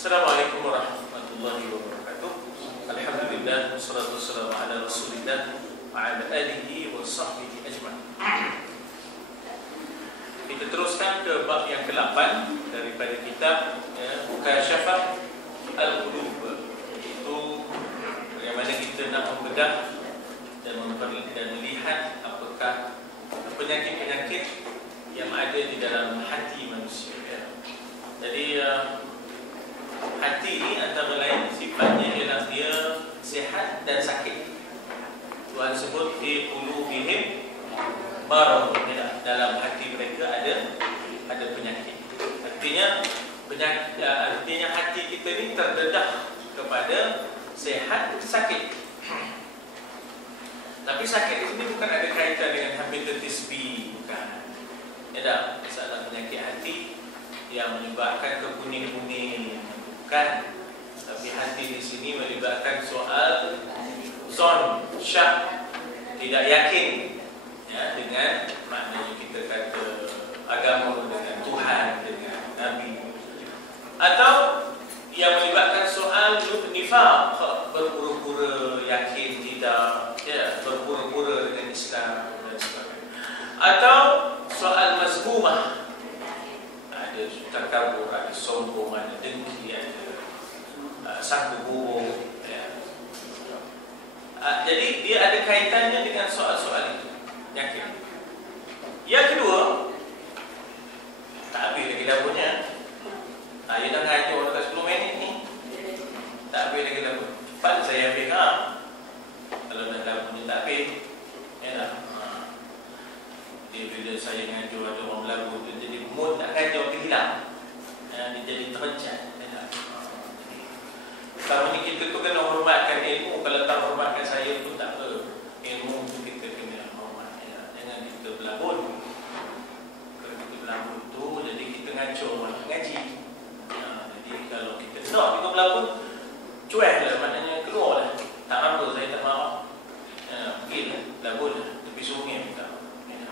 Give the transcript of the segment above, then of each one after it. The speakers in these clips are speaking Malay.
Assalamualaikum warahmatullahi wabarakatuh. Alhamdulillah, wassalatu wassalamu ala Rasulillah wa ala alihi wa sahbihi ajma'in. Kita teruskan ke bab yang ke-8 daripada kitab Mukasyafah Al-Qulub, iaitu bagaimana kita nak membedah dan melihat apakah penyakit-penyakit yang ada di dalam hati manusia. Jadi hati ini antara lain sifatnya ialah dia sihat dan sakit. Tuhan sebut fi qulubihim marad, dalam hati mereka ada penyakit. Artinya hati kita ni terdedah kepada sihat sakit. Tapi sakit di sini bukan ada kaitan dengan hepatitis B, bukan. Ada masalah penyakit hati yang menyebabkan kekuning-kuning, bukan. Tapi hati di sini melibatkan soal zon, syak, tidak yakin ya, dengan maknanya kita kata agama, dengan Tuhan, dengan Nabi, atau yang melibatkan soal nifaq, berpura-pura yakin tidak, ya, berpura-pura dengan Islam dan sebagainya, atau soal mazmumah, ada takabur, ada sombong, ada dengki, ada sangku buruk ya. Jadi dia ada kaitannya dengan soal-soal itu, yakin. Yang kedua, tak habis lagi dapurnya. Dia dah ngaji orang kat 10 minit ni, tak habis lagi dapur. Cepat saya habis kalau dah dapurnya tak habis ya dah. Dia bila saya ngaji ada orang berlagu, dia jadi mood nak ngaji orang hilang ya, dia jadi terencat ya. Selama ni kita tu kena hormatkan ilmu. Kalau tak hormatkan saya pun tak apa. Ilmu tu kita kena hormat ya. Jangan kita berlabun. Kalau kita berlabun tu, jadi kita ngacau orang nak ngaji ya. Jadi kalau kita nak kita berlabun, cuek lah, maknanya keluar lah. Tak apa, saya tak maaf ya, pergilah, labun lah, tepi sungai kita ya.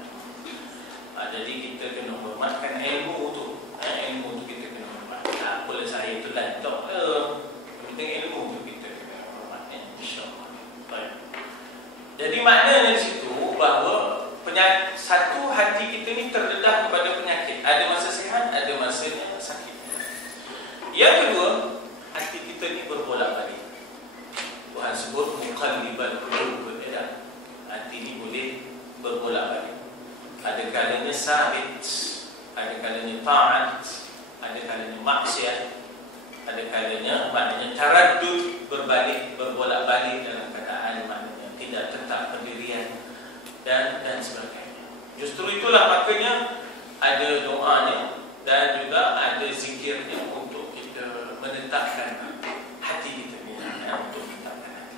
Jadi kita kena hormatkan ilmu tu ya. Ilmu tu kita kena hormat. Tak apalah saya tu lantok dengan ilmu tu kita kena hormatnya, insya-Allah. Baik. Jadi maknanya di situ bahawa satu hati kita ni terdedah kepada penyakit. Ada masa sihat, ada masanya sakit. Yang kedua, hati kita ni berbolak-balik. Tuhan sebut muqallibal qulub, ya. Hati ni boleh berbolak-balik. Ada kalanya sabit, ada kalanya taat, ada kalanya maksiat, ada kalanya maknanya taraddud, berbalik, berbolak-balik dalam keadaan maknanya tidak tetap pendirian dan sebagainya. Justru itulah makanya ada doanya dan juga ada zikirnya untuk kita menetapkan hati kita ni, untuk menetapkan hati.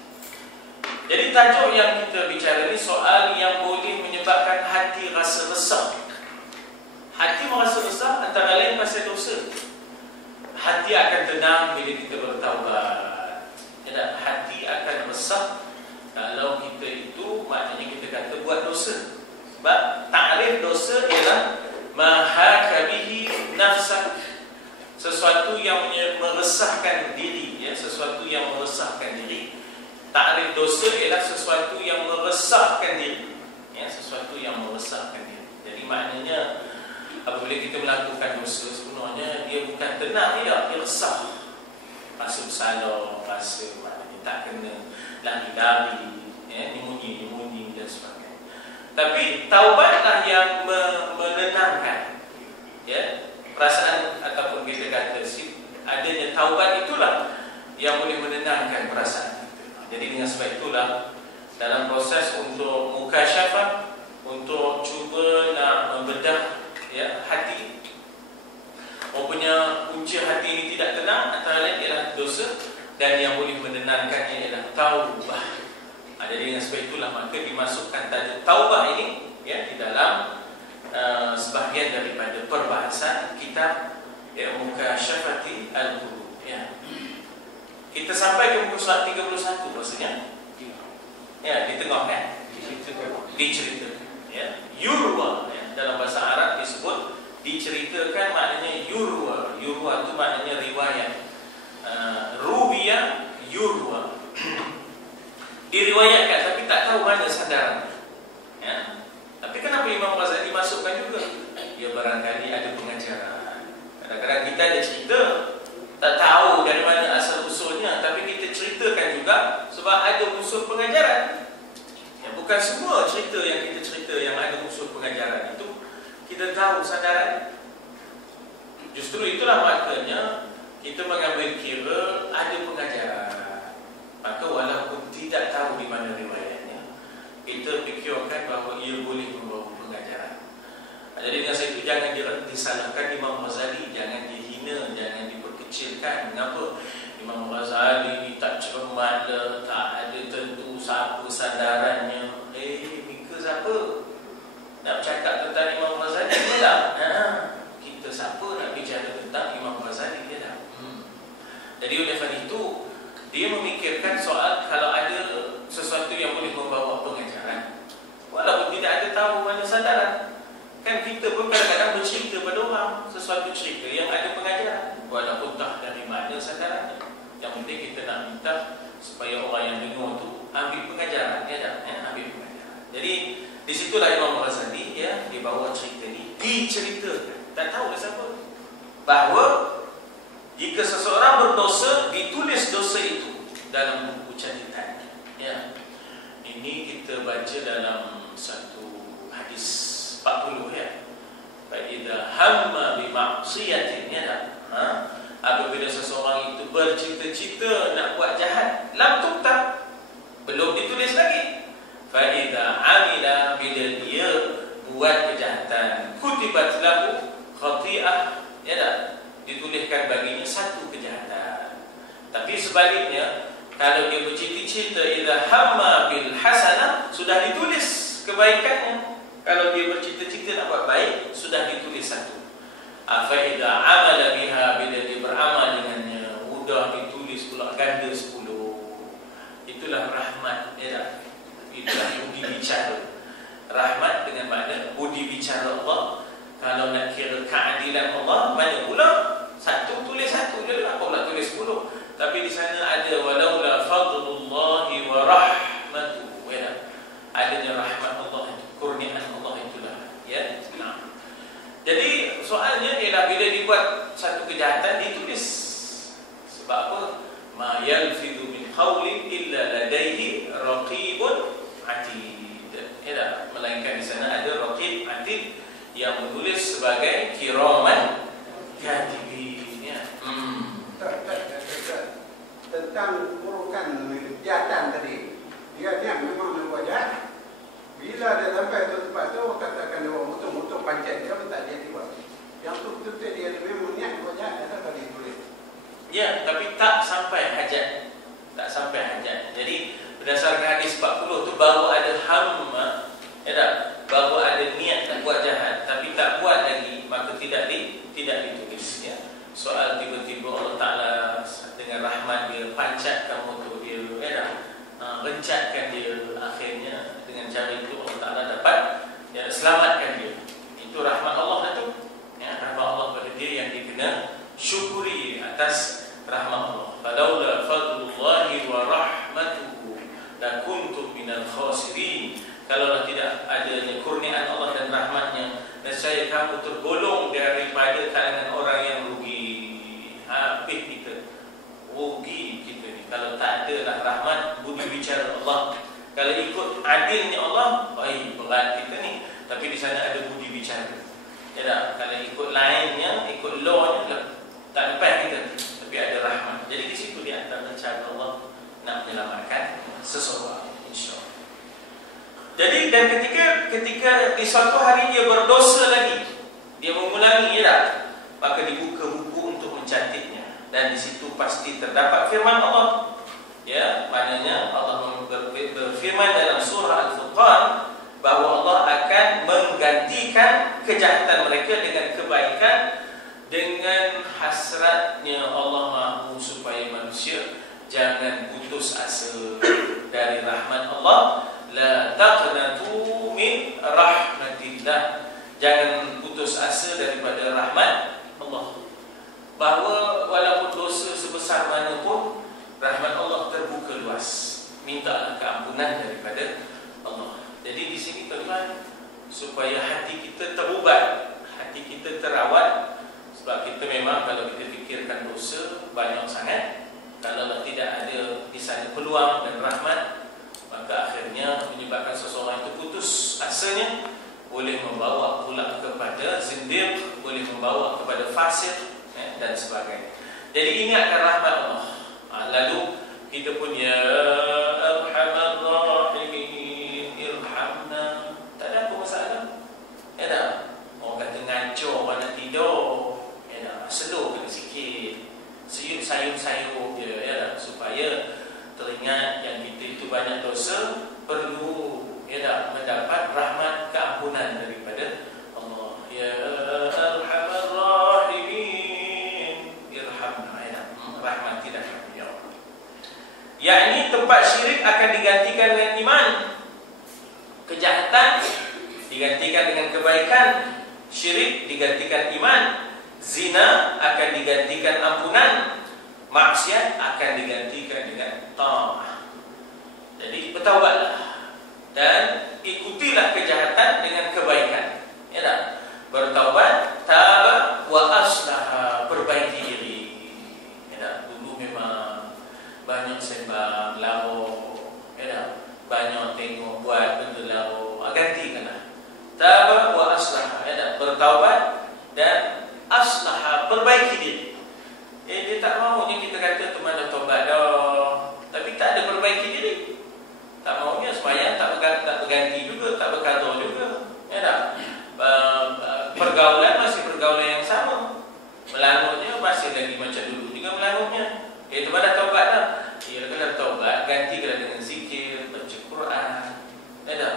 Jadi Jadi tajuk yang kita bicara ni soal yang boleh menyebabkan hati rasa resah. Hati merasa resah antara lain pasal dosa. Hati akan tenang bila kita bertaubat. Hati akan resah kalau kita itu maknanya kita kata buat dosa. Sebab ta'rif dosa ialah mahakabihi nafsak, sesuatu yang meresahkan diri, ya, sesuatu yang meresahkan diri. Ta'rif dosa ialah sesuatu yang meresahkan diri, ya, sesuatu yang meresahkan diri. Jadi maknanya apabila kita melakukan dosa, sebenarnya dia bukan tenang, dia resah, rasa bersalah, rasa maknanya tak kena, lari-lari, ya, nimunyi dan sebagainya. Tapi taubatlah yang menenangkan, ya, perasaan, ataupun kita kata adanya taubat itulah yang boleh menenangkan perasaan. Jadi dengan sebab itulah dalam proses untuk mukasyafah, untuk cuba nak membedah, ya, hati, rupanya punca hati ini tidak tenang, antara lain ialah dosa, dan yang boleh menenangkannya ialah taubah. Jadi dengan sebab itulah maka dimasukkan tajuk taubah ini, ya, di dalam sebahagian daripada perbahasan kitab, ya, Mukasyafati Al-Qulub, ya. Kita sampai ke muka surat 31 maksudnya. Ya, di tengah kan? Diceritakan. Ya. Yurwa, ya. Dalam bahasa Arab disebut diceritakan, maknanya yurwa. Yurwa itu maknanya riwayat. Ruwiya yurwa. Diriwayatkan tapi tak tahu mana sandarannya. Ya. Tapi kenapa Imam Ghazali masukkan juga? Ya, barangkali ada pengajaran. Kadang-kadang kita ada cerita, tak tahu dari mana asal usulnya, tapi kita ceritakan juga sebab ada unsur pengajaran. Ya, bukan semua cerita yang kita cerita yang ada unsur pengajaran itu kita tahu sandaran. Justru itulah maknanya kita mengambil kira ada pengajaran. Maka walaupun tidak tahu di mana riwayatnya, kita fikirkan bahawa ia boleh membawa pengajaran. Jadi dengan sebab itu jangan disalahkan Imam Ghazali, jangan dihina, jangan diperkecilkan. Kenapa? Imam Ghazali ni tak cermat dah, tak ada tentu siapa sandarannya. Mika siapa? Nak bercakap tentang Imam Ghazali ke tak? Kita siapa nak bicara tentang Imam Ghazali ke tak? Jadi oleh kerana itu, dia memikirkan soal kalau ada sesuatu yang boleh membawa pengajaran, walaupun tidak ada tahu mana sandaran. Kan kita pun kadang-kadang bercerita pada orang sesuatu cerita yang ada pengajaran, walaupun tak dari mana sandarannya. Yang penting kita nak minta supaya orang yang dengar tu ambil pengajaran, ya tak? Ambil pengajaran. Jadi disitulah Imam Ghazali, ya, dia bawa cerita ni, diceritakan, tak tahu siapa, bahawa jika seseorang berdosa, ditulis dosa itu dalam buku catatan. Ya. Ini kita baca dalam satu hadis 40, ya. Faidza hamma bi ma'siyatin, ya tak? Apabila seseorang itu bercita-cita nak buat jahat, lam tuktab, belum ditulis lagi. Faidza amila, bila dia buat kejahatan, kutibat lahu khati'ah, ya tak? Dituliskan baginya satu kejahatan. Tapi sebaliknya, kalau dia bercita-cita idza hamma bil hasanah, sudah ditulis kebaikannya. Kalau dia bercita-cita nak buat baik, sudah ditulis satu. Fa idza amala biha, bila dia beramal dengannya, mudah ditulis pula ganda 10. Itulah rahmat, ya. Itulah budi bicara. Rahmat dengan makna budi bicara Allah. Kalau nak kira keadilan Allah, mana pula satu tulis satu je lah, pula tulis 10. Tapi di sana ada walaula fadlullahi wa rahmatuhu, ya. Adanya rahmat Allah itu, kurniaan Allah itulah, ya. Nah. Jadi soalnya ialah bila dibuat satu kejahatan ditulis. Sebab apa? Ma yalfidu min qawlin illa ladaihi raqibun atid. Ya, melainkan di sana ada raqib atid yang menulis sebagai kiraman katibin, ya. Tentang urukan kejahatan tadi, dia memang membuat jahat. Bila dia sampai ke tempat tu, katakan dia mutu-mutu pancet dia pun tak dia tiba. Yang tu betul-betul dia memang niat buat jahat, ada tadi tulis. Ya, tapi tak sampai hajat. Tak sampai hajat. Jadi berdasarkan hadis 40 kamu tergolong daripada kalangan orang yang rugi. Habis kita, rugi kita ni kalau tak ada lah rahmat budi bicara Allah. Kalau ikut adilnya Allah, baik berat kita ni, tapi di sana ada budi bicara. Ya tak? Kalau ikut lainnya, ikut law-nya, tak lepas kita, tapi ada rahmat. Jadi di situ di antara cara Allah nak menyelamatkan seseorang, insya-Allah. Jadi dan ketika di suatu hari dia berdosa lagi, dia mengulangi, ya tak? Maka dibuka buku untuk mencatatnya, dan di situ pasti terdapat firman Allah. Ya, maknanya Allah berfirman dalam surah Al-Furqan bahawa Allah akan menggantikan kejahatan mereka dengan kebaikan, dengan hasratnya Allah mahu supaya manusia jangan putus asa dari rahmat Allah. La taqnatu min rahmatillah, jangan putus asa daripada rahmat Allah. Bahawa walaupun dosa sebesar mana pun, rahmat Allah terbuka luas. Mintalah keampunan daripada Allah. Jadi di sini tuan-tuan, supaya hati kita terubat, hati kita terawat. Sebab kita memang kalau kita fikirkan dosa banyak sangat, kalau tidak ada di sana peluang dan rahmat, maka akhirnya menyebabkan seseorang itu putus asanya, boleh membawa pula kepada zindiq, boleh membawa kepada fasik, dan sebagainya. Jadi ingatkan rahmat Allah. Lalu kita pun ya Arhamar Rahimin irhamna. Tak ada apa masalah. Ya tak? Orang kata ngacor, orang nak tidur, ya tak? Slow kena sikit, sayup-sayup je, ya tak? Supaya teringat yang kita itu banyak dosa, perlu, ya tak, mendapat rahmat keampunan daripada Allah. Ya Arhamar Rahimin irhamna, ya tak? Rahmatilah kami, ya Allah. Yakni tempat syirik akan digantikan dengan iman, kejahatan digantikan dengan kebaikan, syirik digantikan iman, zina akan digantikan ampunan, maksiat akan digantikan dengan ta'ah. Jadi bertaubatlah dan ikutilah kejahatan dengan kebaikan. Ya tak? Bertaubat, taba wa aslaha, perbaiki diri. Ya tak? Dulu memang banyak sembang, larut, ya tak? Banyak tengok buat benda larut. Gantikanlah. Taba wa aslaha, ya tak? Bertaubat dan aslaha, perbaiki diri. Dia tak mahunya kita kata teman dah taubat dah, tapi tak ada perbaiki diri. Tak mahunya sembahyang tak berganti juga, tak berkata juga. Ya tak? Pergaulan masih pergaulan yang sama. Melarutnya masih lagi macam dulu juga melarutnya. Teman dah taubat dah. Kalau dah taubat, gantilah dengan zikir, baca Quran. Ya tak?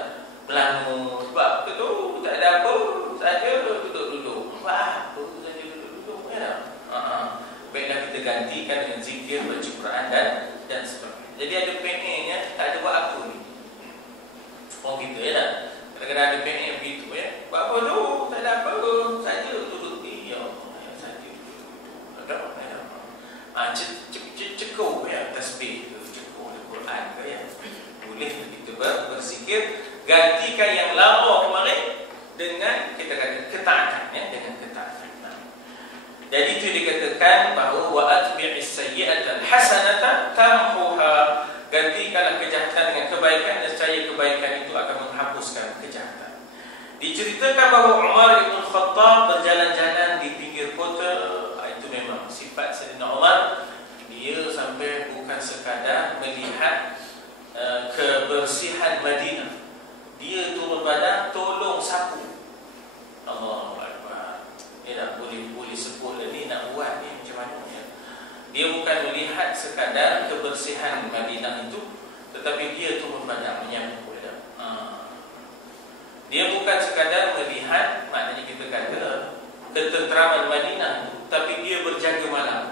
Melarut. Sebab tu tak ada apa, saja duduk-duduk. Apa saja duduk-duduk. Ya tak? Baiklah kita gantikan dengan zikir, baca Quran dan sebagainya. Jadi ada PA-nya, tak ada buat apa ni. Orang kita, ya tak? Kadang-kadang ada PA begitu, ya. Buat apa tu? Tak ada apa, saja duduk. Ya Allah, saja duduk. Ada, ya. Cekuk, ya, tasbih tu, cekuk Al-Quran ke, ya. Boleh kita berzikir, gantikan yang lama kemarin dengan kita kata ketaatan, ya, dengan ketaatan. Jadi itu dikatakan bahawa wa atbi'is sayyi'atan hasanatan tamhuha, gantikanlah kejahatan dengan kebaikan, nescaya kebaikan itu akan menghapuskan kejahatan. Diceritakan bahawa Umar bin Khattab berjalan-jalan di pinggir kota. Itu memang sifat Sayyidina Umar. Dia sampai bukan sekadar melihat kebersihan Madinah, dia turun badan tolong sapu. Allahu Akbar. Dia tak boleh sebut ni nak buat ni macam mana ya. Dia bukan melihat sekadar kebersihan Madinah itu, tetapi dia turun badan menyapu. Dia bukan sekadar melihat, maknanya kita kata ketenteraman Madinah, tapi dia berjaga malam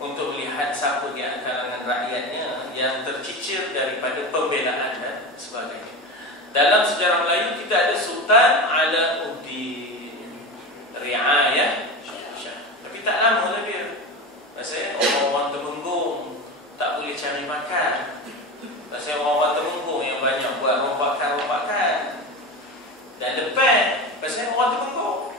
untuk melihat siapa di kalangan rakyatnya yang tercicir daripada pembelaan dan sebagainya. Dalam sejarah Melayu kita ada Sultan Alauddin Riayah, tapi tak lama lah dia. Maksudnya orang-orang Temenggung tak boleh cari makan. Maksudnya orang-orang Temenggung yang banyak buat rompakan-rompakan. Dan depan, maksudnya orang Temenggung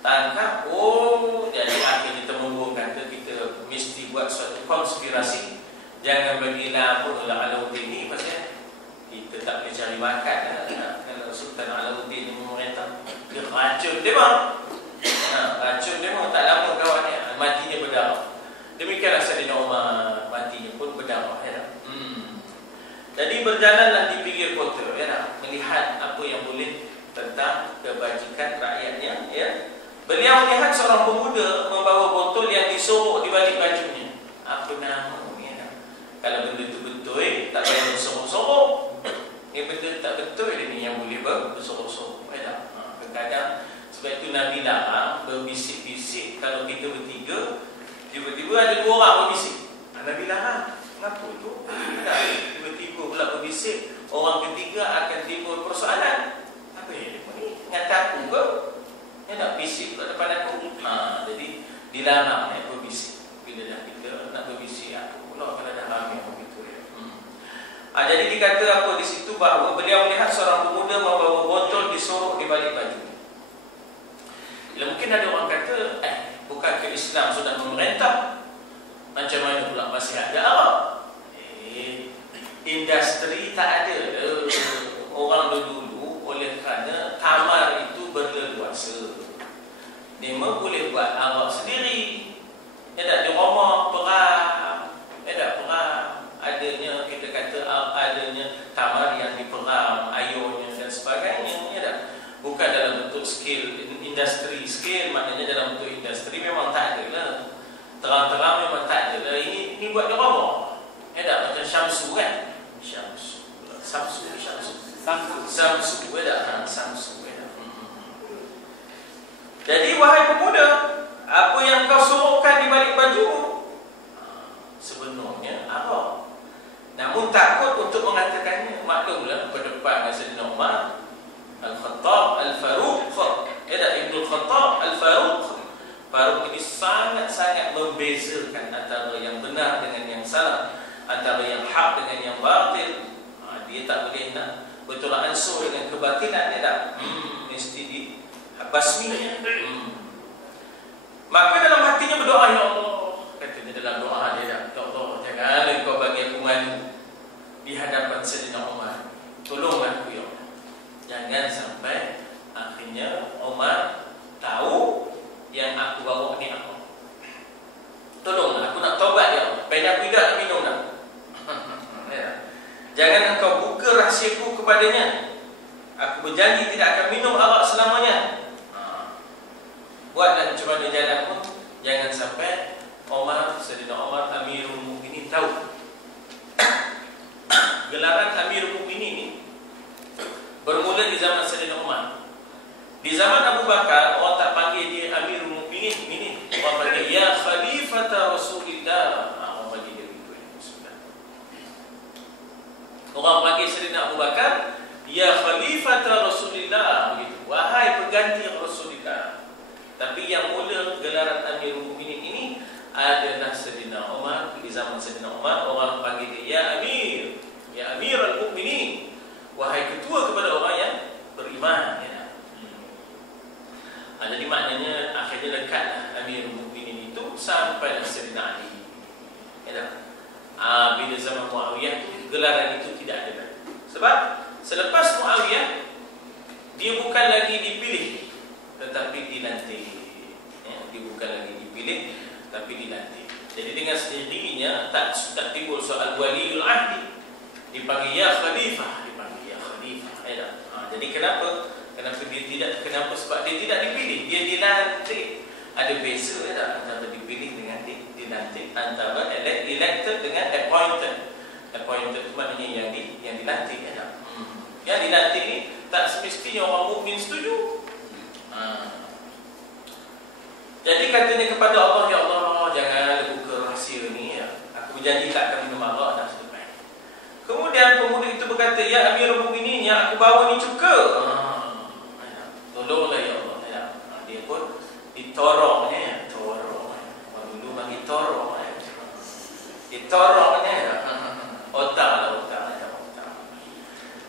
tangkap, oh jadi akhirnya temunggung kata kita mesti buat suatu konspirasi. Jangan bagi lamun Alauddin ni pasal kita tak boleh cari makan. Kalau Sultan Alauddin memerintah, dia racun dia bang. Racun dia pun tak lama kawannya matinya berdarah. Demikianlah Saidina Umar matinya pun berdarah, ya. Jadi berjalanlah di pinggir kota, ya, melihat apa yang boleh tentang kebajikan rakyatnya, ya. Beliau melihat seorang pemuda membawa botol yang disorok di balik bajunya. Apa namanya? Kalau benda itu betul, tak payah bersorok-sorok. Ini benda tak betul ini yang boleh bersorok-sorok. Kadang-kadang sebab itu Nabi larang berbisik-bisik. Kalau kita bertiga, tiba-tiba ada dua orang berbisik. Nabi larang. Kenapa tu? Tiba-tiba pula berbisik. Orang ketiga akan timbul persoalan. Apa yang dia ni? Ngata aku ke? Dia nak bisik kat depan aku. Jadi dilarang berbisik. Bila dah kita nak berbisik, aku pula kalau dah ramai begitu, ya. Jadi dikata apa di situ bahawa beliau melihat seorang pemuda membawa botol disorok di balik baju. Mungkin ada orang kata, bukan ke Islam sudah memerintah, macam mana pula masih ada Arab? Industri tak ada. Orang dulu oleh kerana tamar itu berleluasa, dia boleh buat arak sendiri. Dia tak di rumah perah, dia tak perah. Adanya kita kata adanya tamar yang diperam, ayunya dan sebagainya, ya tak? Bukan dalam bentuk skill industri. Skill maknanya dalam bentuk industri memang tak ada lah. Terang-terang memang tak ada lah. Ini buat di rumah, ya tak? Macam Syamsu kan? Samsu, ya tak? Samsu, ya tak? Jadi wahai pemuda, apa yang kau sorokkan di balik baju sebenarnya apa? Namun takut untuk mengatakannya. Maklumlah berdepan Saidina Umar Al-Khattab Al-Faruq, ya tak? Ibn Al-Khattab Al-Faruq. Faruq ini sangat-sangat membezakan antara yang benar dengan yang salah, antara yang hak dengan yang batil. Dia tak boleh nak betul ansur dengan kebatilan, ya tak? Mesti dibasmi. Maka dalam hatinya berdoa, ya Allah, katanya dalam doa dia, ya Allah, janganlah kau bagi aku malu di hadapan Saidina Umar. Tolonglah aku, ya Allah. Jangan sampai akhirnya Umar tahu yang aku bawa ni apa. Tolonglah, aku nak taubat, ya Allah. Baik aku tidak minum dah. Jangan engkau buka rahsiaku kepadanya. Aku berjanji tidak akan minum arak selamanya. Buatlah macam mana jalan pun, jangan sampai Saidina Umar Amirul Mukminin tahu. Gelaran Amirul Mukminin ini bermula di zaman Saidina Umar. Di zaman Abu Bakar, orang tak panggil dia Amirul Mukminin ini. Orang panggil ya Khalifata Rasulillah. Orang panggil dia begitu. Orang panggil Saidina Abu Bakar ya Khalifata Rasulillah, begitu. Wahai pengganti Rasulullah. Tapi yang mula gelaran Amirul Mukminin ini adalah Saidina Umar. Di zaman Saidina Umar, orang panggil dia ya Amir, ya Amirul Mukminin, wahai ketua kepada orang yang beriman, ya. Jadi maknanya akhirnya dekatlah Amirul Mukminin itu sampai Saidina Ali, ya. Bila zaman Muawiyah gelaran itu tidak ada lagi. Sebab selepas Muawiyah dia bukan lagi dipilih tetapi dilantik, ya. Dia bukan lagi dipilih tapi dilantik. Jadi dengan sendirinya tak timbul soal waliul ahdi, dipanggil ya khalifah, ya. Jadi kenapa dia tidak? Kenapa? Sebab dia tidak dipilih, dia dilantik. Ada beza, ya, antara dipilih dengan dilantik, antara elected dengan appointed. Appointed itu maknanya yang dilantik, ya. Yang dilantik ni tak semestinya orang mukmin setuju. Jadi katanya kepada Allah, ya Allah, jangan buka rahsia ni, ya. Aku berjanji tak akan minum arak dah selesai. Kemudian pemuda itu berkata, ya Amirul Mukminin, yang aku bawa ni cuka. Tolonglah, ya Allah, ya. Dia pun ditoroknya, ya. Torok. Orang dulu bagi torok, ya. Ditoroknya, ya. Otak.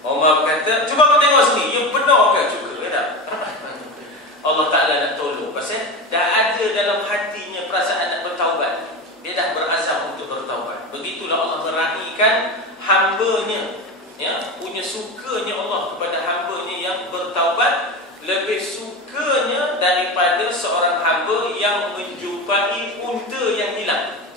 Umar berkata, cuba kau tengok sini, you benar ke cuka, ya tak? Allah Ta'ala nak tolong. Pasal dah ada dalam hatinya perasaan nak bertaubat. Dia dah berazam untuk bertaubat. Begitulah Allah meraihkan hamba-Nya, ya, punya sukanya Allah kepada hamba-Nya yang bertaubat, lebih sukanya daripada seorang hamba yang menjumpai unta yang hilang.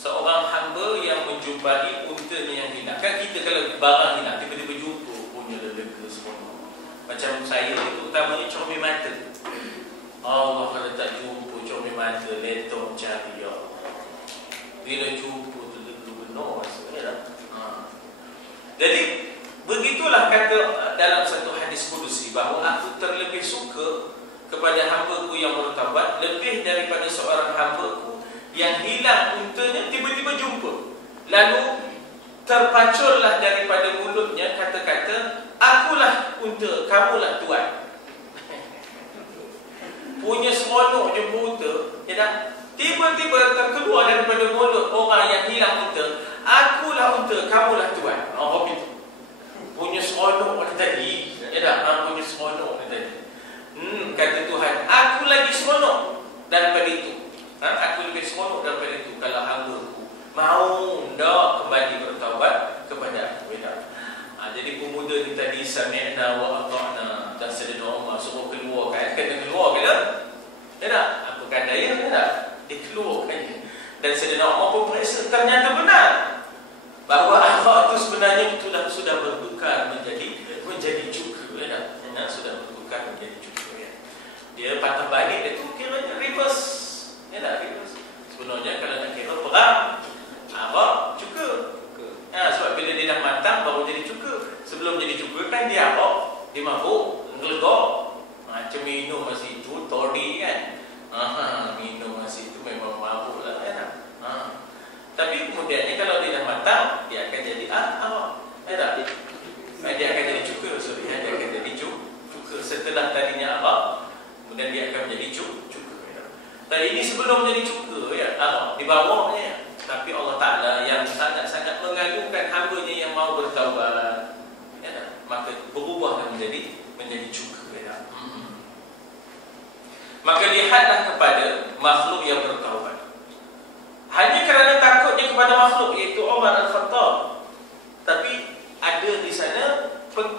Seorang hamba yang menjumpai untanya yang hilang. Kan kita kalau barang hilang tiba-tiba jumpa, punya lega semua. Macam saya itu utamanya comel mata. Allah kalau tak jumpa comel mata, letong cari ya. Bila jumpa tu lega benar rasanya. Jadi begitulah kata dalam satu hadis kudusi, bahawa aku terlebih suka kepada hamba-Ku yang bertaubat lebih daripada seorang hamba-Ku yang hilang untanya tiba-tiba jumpa. Lalu terpacullah daripada mulutnya kata-kata, akulah unta, kamulah tuan. Punya seronok jumpa unta, ya tak? Tiba-tiba terkeluar daripada mulut orang yang hilang unta, akulah unta, kamulah tuan. Oh, begitu. Punya seronok tadi, ya tak? Punya seronok tadi. Kata Tuhan, aku lagi seronok daripada itu. Aku lebih seronok daripada itu kalau hamba-Ku mau dah kembali bertaubat kepada aku. Jadi pemuda ni tadi sami'na wa ata'na, dan Sayyidina Umar suruh keluar kan, kena keluar bila? Ya tak? Apa kata ya? Ya tak? Dia keluarkan. Dan Sayyidina Umar pun periksa, ternyata benar bahawa Allah itu sebenarnya sudah bertukar menjadi cuka, ya tak? Sudah bertukar menjadi cuka, ya. Dia patah balik, dia tu kiranya reverse. Ya tak, reverse. Sebenarnya kalau nak kira perang, apa? Cuka. Sebab bila dia dah matang baru jadi cuka. Sebelum jadi cuka kan dia apa? Dia mabuk, ngelegok. Macam minum masih itu, todi kan. Minum masih itu memang mabuk lah, ya tak? Tapi kemudiannya kalau dia dah matang, dia akan jadi apa? Ya tak? Dia akan jadi cuka, dia akan jadi cuka. Setelah tadinya apa? Kemudian dia akan menjadi cuka. Dan ini sebelum jadi cuka, ya, di bawahnya. Tapi Allah Ta'ala yang sangat-sangat mengagungkan hamba-Nya yang mau bertaubat, ya, maka berubah dan menjadi cuka, ya. Maka lihatlah kepada makhluk yang bertaubat. Hanya kerana takutnya kepada makhluk, iaitu Umar Al-Khattab. Tapi ada di sana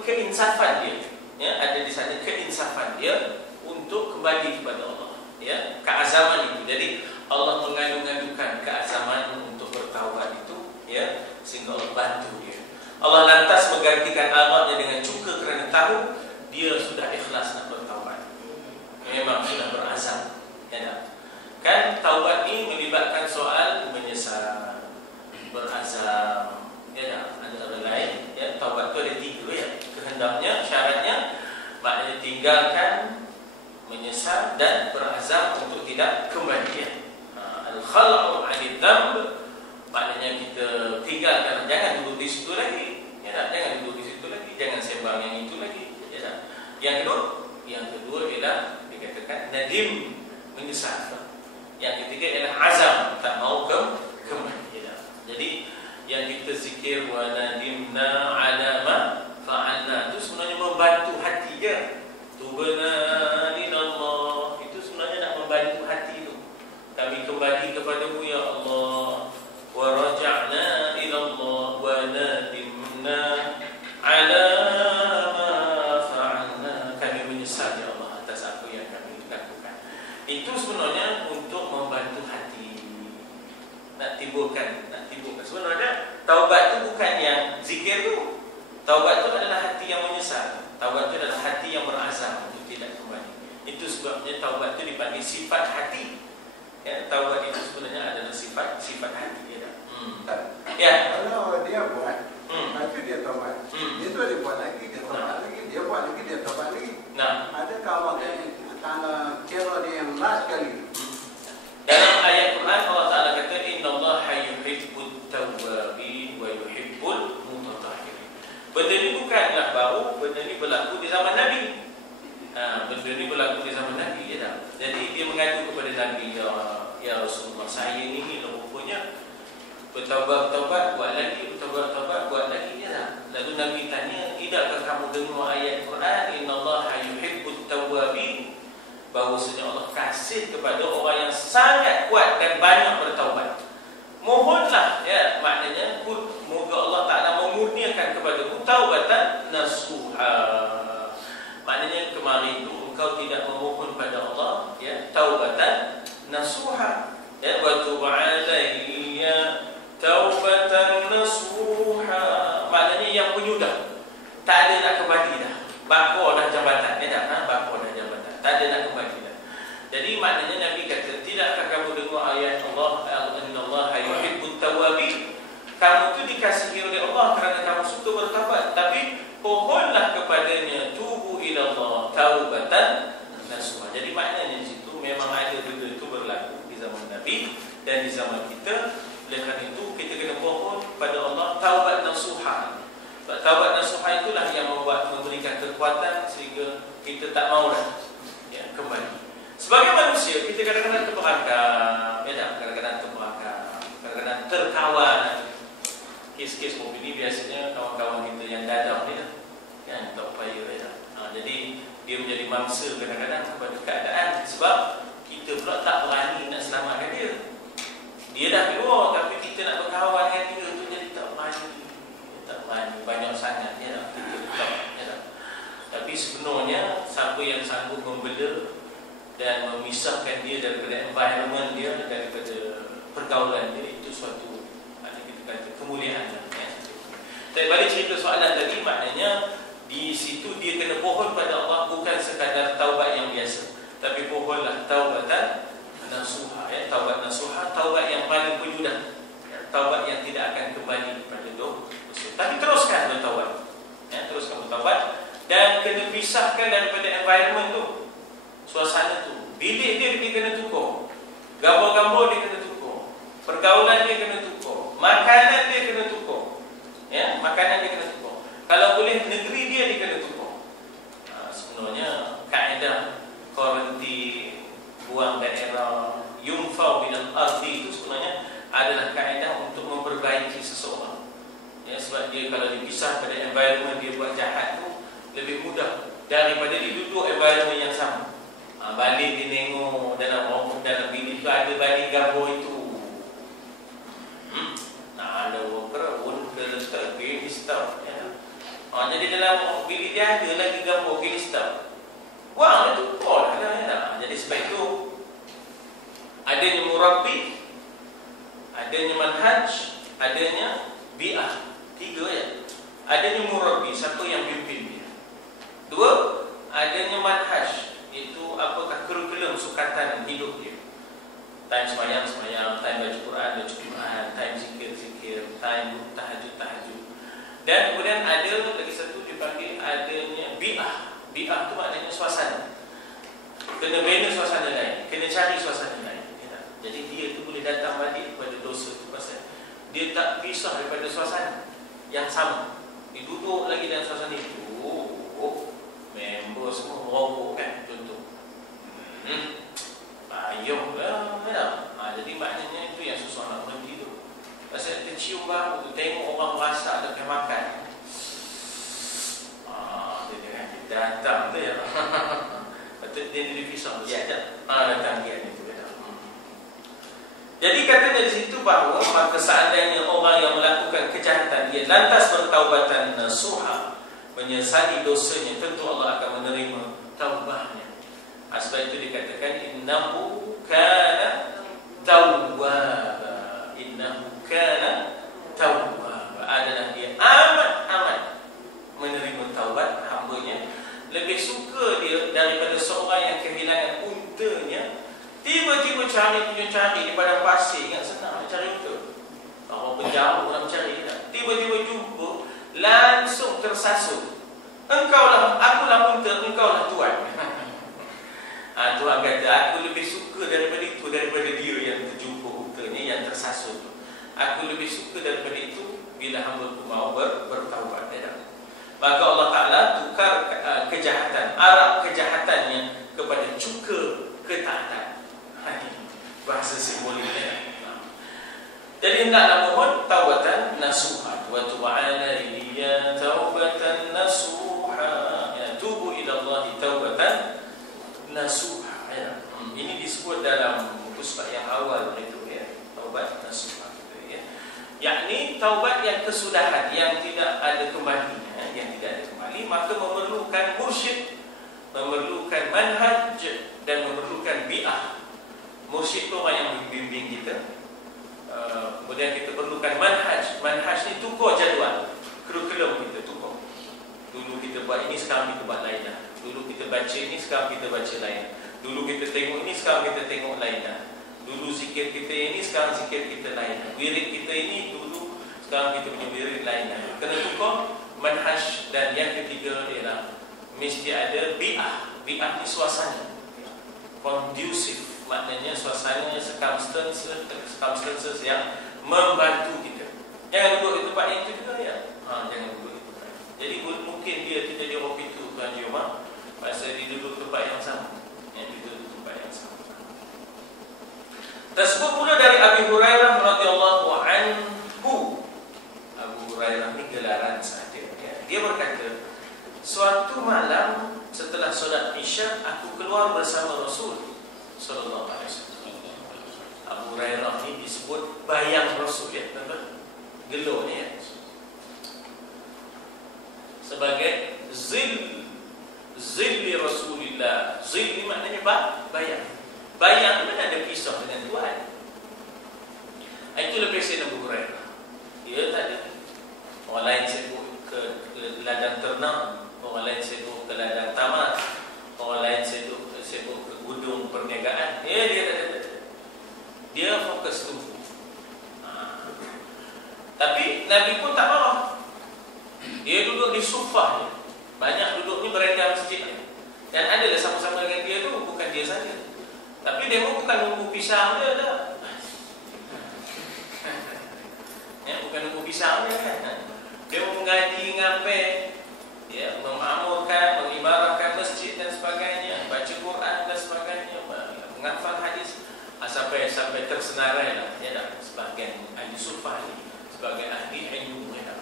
keinsafan dia, ya, ada di sana keinsafan dia untuk kembali kepada Allah. Ya, keazaman itu. Jadi Allah mengandung-andungkan keazaman untuk bertaubat itu, ya, sehingga Allah bantu dia. Allah lantas menggantikan amalnya dengan cuka kerana tahu dia sudah ikhlas nak bertaubat. Memang sudah berazam, ya. Kan taubat ini melibatkan soal menyesal, berazam, ya, antara lain, ya. Taubat itu ada 3, ya. Kehendaknya, syaratnya, maknanya tinggalkan, menyesal dan berazam untuk tidak kembali, ya. Al-khala'u 'anil dzamb, maknanya kita tinggalkan, jangan duduk di situ lagi, ya tak? Jangan duduk di situ lagi, jangan sembang yang itu lagi, ya tak? Yang kedua ialah dikatakan nadim, menyesal. Yang ketiga ialah azam, tak mau kembali, ya tak? Jadi yang kita zikir wa nadimna 'ala ma fa'alna itu sebenarnya membantu hati dia. Tubna ilallah, itu sebenarnya nak membantu hati itu. Kami kembali kepadamu ya Allah. Wa raja'na ilallah wa nadimna ala ma fa'alna. Kami menyesal ya Allah atas apa yang kami lakukan. Itu sebenarnya untuk membantu hati. Nak timbulkan. Sebenarnya taubat itu bukan yang zikir tu. Taubat itu adalah hati yang menyesal. Taubat itu adalah hati yang berazam untuk tidak kembali. Itu sebabnya taubat itu dipanggil sifat hati. Ya, taubat itu sebenarnya adalah sifat hati, ya. Ya. Kalau dia buat, nanti dia taubat. Itu dia buat lagi, dia taubat lagi, dia buat lagi, dia taubat lagi. Adakah Allah kira dia yang last kali? Dalam ayat Quran Allah Ta'ala kata innallaha yuhibbut tawwabin wa yuhibbul mutatahhirin. Benda ni bukanlah baru, benda ni berlaku di zaman Nabi. Benda ni berlaku di zaman Nabi, ya tak? Jadi dia mengadu kepada Nabi, ya Rasulullah, saya ni rupanya bertaubat buat lagi, bertaubat buat lagi, ya tak? Lalu Nabi tanya, tidakkah kamu dengar ayat Quran innallaha yuhibbut tawwabin? bahwasanya Allah kasih kepada orang yang sangat kuat dan banyak bertaubat. Mohonlah, ya, maknanya moga Allah Ta'ala memurniakan kepadamu taubatan nasuha. Maknanya kemarin itu engkau tidak memohon pada Allah, ya, taubatan nasuha, ya, wa tub alayya taubatan nasuha. Maknanya yang penyudah, tak ada nak kembali dah, bakor dah jabatan, ya tak, bakor dah jabatan, tak ada nak kembali dah. Jadi maknanya Nabi kata, tidakkah kamu dengar ayat Allah, innallaha yuhibbut tawwabin, kamu tu dikasihi oleh Allah kerana kamu suka bertaubat, tapi pohonlah kepadanya tubu ilallah taubatan nasuha. Jadi maknanya di situ memang ada benda itu berlaku di zaman Nabi dan di zaman kita. Oleh kerana itu kita kena pohon pada Allah taubat nasuha. Taubat nasuha itulah yang memberikan kekuatan sehingga kita tak mau dah, ya, kembali. Sebagai manusia kita kadang-kadang terperangkap, ya tak? Kadang-kadang terperangkap, kadang-kadang terkawan. Kes-kes mobil ini biasanya kawan-kawan kita yang dadah ni, yang tak upaya, ya. Jadi dia menjadi mangsa kadang-kadang kepada keadaan sebab kita pula tak berani nak selamatkan dia. Dia dah keluar tapi kita nak berkawan dengan dia tu jadi tak berani. Tak berani banyak sangat, ya. Kita tak, ya. Tapi sebenarnya siapa yang sanggup membela dan memisahkan dia daripada environment dia, daripada pergaulan dia, itu suatu kita kata kemuliaan, ya. Tapi balik cerita soalan tadi, maknanya di situ dia kena pohon pada Allah bukan sekadar taubat yang biasa, tapi pohonlah taubatan nasuha, ya, taubat nasuha, taubat yang paling penyudah, ya, taubat yang tidak akan kembali pada dosa. Tapi teruskan bertaubat, ya, teruskan bertaubat dan kena pisahkan daripada environment tu, suasana tu. Bilik dia kena tukar, gambar-gambar dia kena tukar, pergaulan dia kena tukar, makanan dia kena tukar, ya, makanan dia kena tukar. Kalau boleh negeri dia kena tukar. Sebenarnya kaedah quarantine, buang daerah, yunfau minal ardi, itu sebenarnya adalah kaedah untuk memperbaiki seseorang, ya, sebab dia kalau dipisah pada environment dia buat jahat tu lebih mudah daripada dia duduk environment yang sama. Balik dia tengok dalam bilik tu ada balik gambar itu. Ada worker pun letak game staff, ya. Jadi dalam bilik dia ada lagi gambar game staff. Buang itu kol lah, ya. Jadi sebab itu adanya murabbi, adanya manhaj, adanya bi'ah. 3, ya. Adanya murabbi, siapa yang pimpin dia. 2, adanya manhaj, itu apakah kurikulum sukatan hidup dia. Time semayang, time baca Quran, time zikir, time tahajud. Dan kemudian ada lagi satu dipanggil adanya bi'ah. Bi'ah itu maknanya suasana. Kena bina suasana lain, kena cari suasana lain, ya. Jadi dia tu boleh datang balik kepada dosa tu pasal dia tak pisah daripada suasana yang sama. Dia duduk lagi dalam suasana itu. Member semua merokok, kan, contoh. Payung lah, ya. Jadi maknanya itu yang susah nak berhenti tu. Pasal kita cium bau, tengok orang masak dan makan. Dia datang tu, ya. Patut dia dipisah sekejap. Datang dia ni tu, ya. Jadi katanya di situ bahawa maka seandainya orang yang melakukan kejahatan dia lantas bertaubatan nasuha, menyesali dosanya, tentu Allah akan menerima taubahnya. Sebab itu dikatakan innahu kana tawwaba. Innahu kana tawwaba, adalah dia amat menerima taubat hamba-Nya. Lebih suka dia daripada seorang yang kehilangan untanya, tiba-tiba cari di padang pasir. Ingat senang cari unta, orang penjauh orang cari, tiba-tiba jumpa, langsung tersasut. Akulah unta, engkaulah tuan. Tuhan kata, aku lebih suka daripada itu, daripada dia yang terjumpa untanya, yang tersasut. Aku lebih suka daripada itu bila hamba-Ku mau bertaubat. Maka Allah Ta'ala tukar kejahatan, arah kejahatannya kepada cuka ketaatan. Bahasa simboliknya. Jadi hendaklah mohon taubatan nasuha. Wa tub alayya taubatan nasuha. Ya, tubu ila Allah taubatan nasuha. nasuha. Ya. Ini disebut dalam pusat yang awal itu ya, taubat nasuha. Ya. Yakni taubat yang kesudahan, yang tidak ada kembalinya, yang tidak ada kembali, maka memerlukan mursyid, memerlukan manhaj dan memerlukan bi'ah. Mursyid itu orang yang membimbing kita. Kemudian kita perlukan manhaj. Manhaj ni tukar jadual, kurikulum kita tukar. Dulu kita buat ini, sekarang kita buat lain dah. Dulu kita baca ini, sekarang kita baca lain. Dulu kita tengok ini, sekarang kita tengok lain dah. Dulu zikir kita ini, sekarang zikir kita lain dah. Wirid kita ini dulu, sekarang kita punya wirid lain dah. Kena tukar manhaj. Dan yang ketiga ialah mesti ada bi'ah. Bi'ah ni suasana conducive, maknanya suasana circumstances yang membantu kita. Jangan duduk di tempat yang itu juga ya. Jangan duduk di tempat. Jadi mungkin dia tidak di orang itu kan di rumah, pasal dia duduk tempat yang sama. Yang duduk di tempat yang sama. Tersebut pula dari Abi Hurairah radhiyallahu anhu. Abu Hurairah ni gelaran saja ya. Dia berkata, suatu malam setelah solat Isya, aku keluar bersama Rasul sallallahu alaihi wasallam. Abu Hurairah ni disebut bayang Rasul ya, tuan-tuan. Gelar ni ya. Sebagai zilli Rasulillah. Zil ni maknanya bayang. Bayang mana ada kisah dengan Tuhan. Itu lebih sini Abu Hurairah. Dia tak ada. Orang lain sibuk ke ladang ternak, orang lain sibuk ke ladang tamat, orang lain sibuk ke gudung perniagaan. Dia tak ada. Dia fokus tumpu. Tapi Nabi pun tak marah. Dia duduk di sufah dia. Banyak duduk ni beredar masjid. Dan adalah sama-sama dengan dia tu, bukan dia saja. Tapi dia pun bukan nunggu pisang dia dah. Ya, bukan nunggu pisang dia kan. Dia mengaji ngapai, ya, memakmurkan, mengimarahkan masjid dan sebagainya, baca Quran dan sebagainya, menghafal hadis, sampai tersenarai lah, ya dah, sebagian ahli sufah ni, sebagai ahli ilmu ya dah.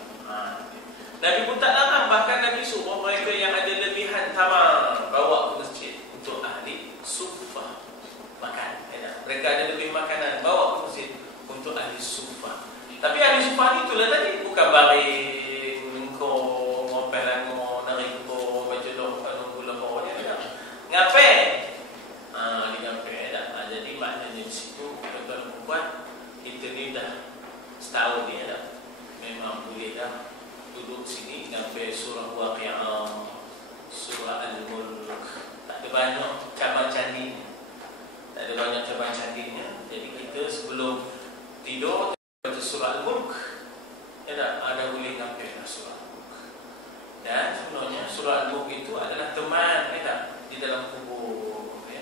Nabi pun tak larang, bahkan Nabi suruh mereka yang ada lebihan tamar bawa ke masjid untuk ahli sufah makan, ya dah. Mereka ada lebih makanan, bawa ke masjid untuk ahli sufah. Tapi ahli sufah ni itulah tadi, bukan baring ngapai? Dia ngapai dah. Jadi maknanya di situ tuan-tuan dan puan, kita ni dah setahun ni dah. Memang boleh dah duduk sini ngapai surah Waqi'ah, surah Al-Mulk. Tak ada banyak cabang candinya. Tak ada banyak cabang candinya. Jadi kita sebelum tidur baca surah Al-Mulk. Ya dah, ada boleh ngapai dah surah Al-Mulk. Dan sebenarnya surah Al-Mulk itu adalah teman ya dah, di dalam kubur ya.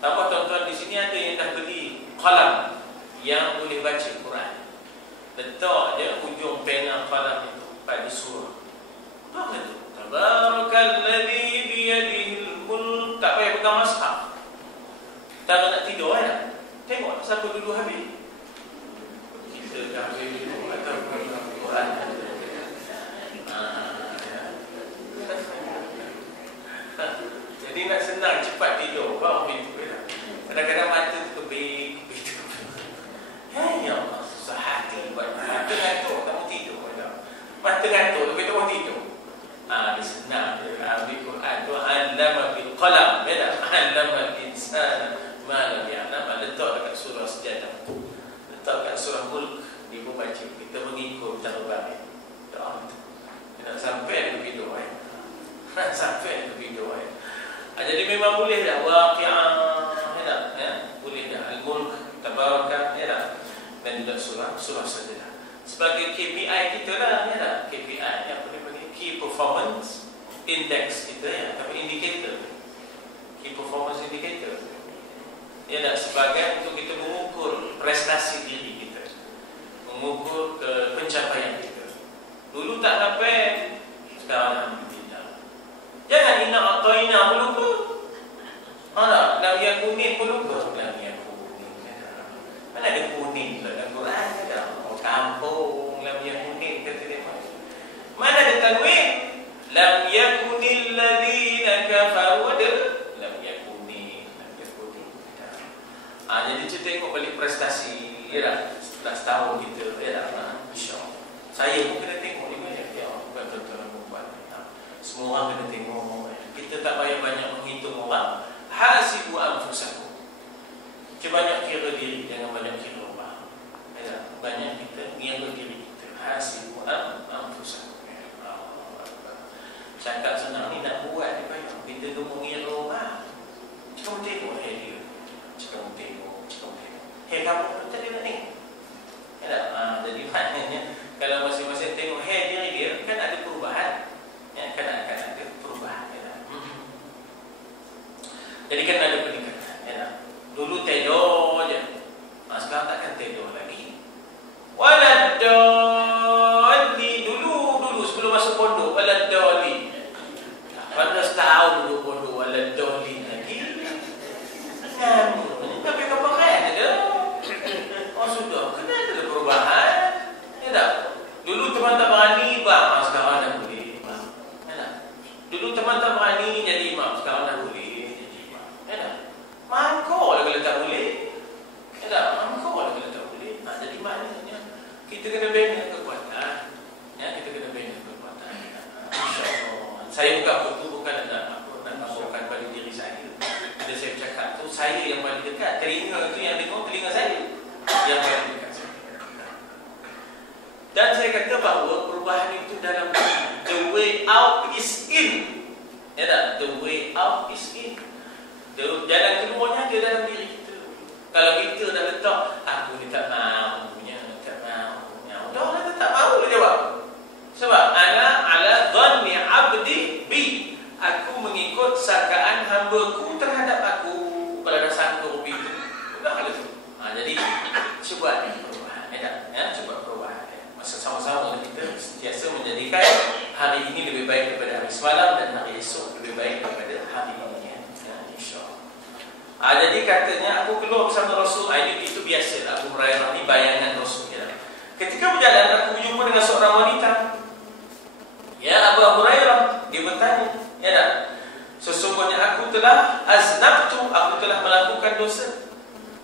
Tambah tuan-tuan di sini ada yang dah beli qalam yang boleh baca Quran. Letak dia ujung pena qalam itu pada surah. Apa itu? Tabarakalladzi biyadihil mulk. Tak payah pegang mushaf. Tak nak tidur ya. Tengok siapa duduk habis. Kita dah habis duduk atau Quran. Jadi nak senang cepat tidur, bawa pintu ya. Kadang-kadang mata tu kebik. Ya Allah, susah hati buat mata ngantuk tak mau tidur ya. Mata ngantuk tapi tak mau tidur. Dia senang ambil Quran tu, allama bil qalam, ya. Allama al-insana ma lam ya'lam. Letak dekat surah Sajadah. Letak dekat surah Mulk, dia pun baca, kita mengikut terbaik. Nak sampai ke tidur ya. Nak sampai ke tidur ya. Jadi memang boleh dah Waqi'ah ya, boleh dah Al-Mulk, Tabarakah ya dah. Dan juga surah Sajadah. Sebagai KPI kita lah ya dah. KPI yang boleh Key Performance Index kita ya, atau indicator. Key Performance Indicator. Ya dah, sebagai untuk kita mengukur prestasi diri kita. Mengukur pencapaian kita. Dulu tak dapat, sekarang jangan inna a'tayna pun lupa. Lam yakunin pun lupa. Lam yakunin. Mana ada kuning dalam Quran? Oh, kampung lam yakunin kata dia. Mana ada tanwin? Lam yakunil ladzina kafaru. Lam yakunin. Jadi kita tengok balik prestasi, ya dah, setelah setahun kita, ya dah, insya-Allah. Saya pun kena tengok ni banyak dia, bukan tuan-tuan perempuan. Semua orang kena tengok. Kita tak payah banyak menghitung orang. Hasibu anfusakum. Banyak kira diri, jangan banyak kira orang. Ya, banyak kita mengira diri kita. Hasibu anfusakum. Cakap senang ni nak buat dia payah. Kita tu mengira orang. Cakap tengok dia. Cakap tengok. Hair kamu pun tak ada ni. Ya, jadi maknanya kalau masing-masing tengok hair dia kan ada perubahan. Ya, kan ada perubahan. Ya. Jadi kan ada peningkatan. Ya. Dulu tedo je. Sekarang takkan tedo lagi. Waladoli. Dulu sebelum masuk pondok waladoli. Pada setahun dulu pondok waladoli lagi. Tapi kapal kaya ada. Sudah, kena ada perubahan. Ya tak? Dulu teman tak berani bang, sekarang dah boleh bang. Ya tak? Dulu teman tak berani jadi imam, sekarang dah boleh jadi imam. Ya tak? Mangkuk lah kalau tak boleh. Ya tak? Mangkuk lah kalau tak boleh. Jadi maknanya kita kena bina kekuatan. Ya, kita kena bina kekuatan. InsyaAllah. Saya bukan nak laporkan pada diri saya. Bila saya bercakap tu, saya yang paling dekat. Telinga tu yang dengar telinga saya. Yang paling dekat saya. Dan saya kata bahawa perubahan itu dalam the way out is in. Ya tak? The way out is in. Jalan keluarnya dia dalam diri kita. Kalau kita dah letak, aku ni tak mahunya, tak mahunya. Dah orang tak mahu dia jawab. Sebab ana ala dhanni abdi bi. Aku mengikut sangkaan hamba-Ku terhadap aku. Kalau dah sangka begitu, dah kalau tu. Jadi cuba ni perubahan. Ya, cuba perubahan. Masa sama-sama kita sentiasa menjadikan hari ini lebih baik daripada hari semalam dan hari esok lebih baik daripada hari ini. Ya, insya-Allah. Jadi katanya aku keluar bersama Rasul. Itu biasa. Abu Hurairah ni bayangan Rasul. Ya. Ketika berjalan aku berjumpa dengan seorang wanita. Ya, Abu Hurairah dia bertanya, ya tak? Sesungguhnya aku telah aznabtu, aku telah melakukan dosa.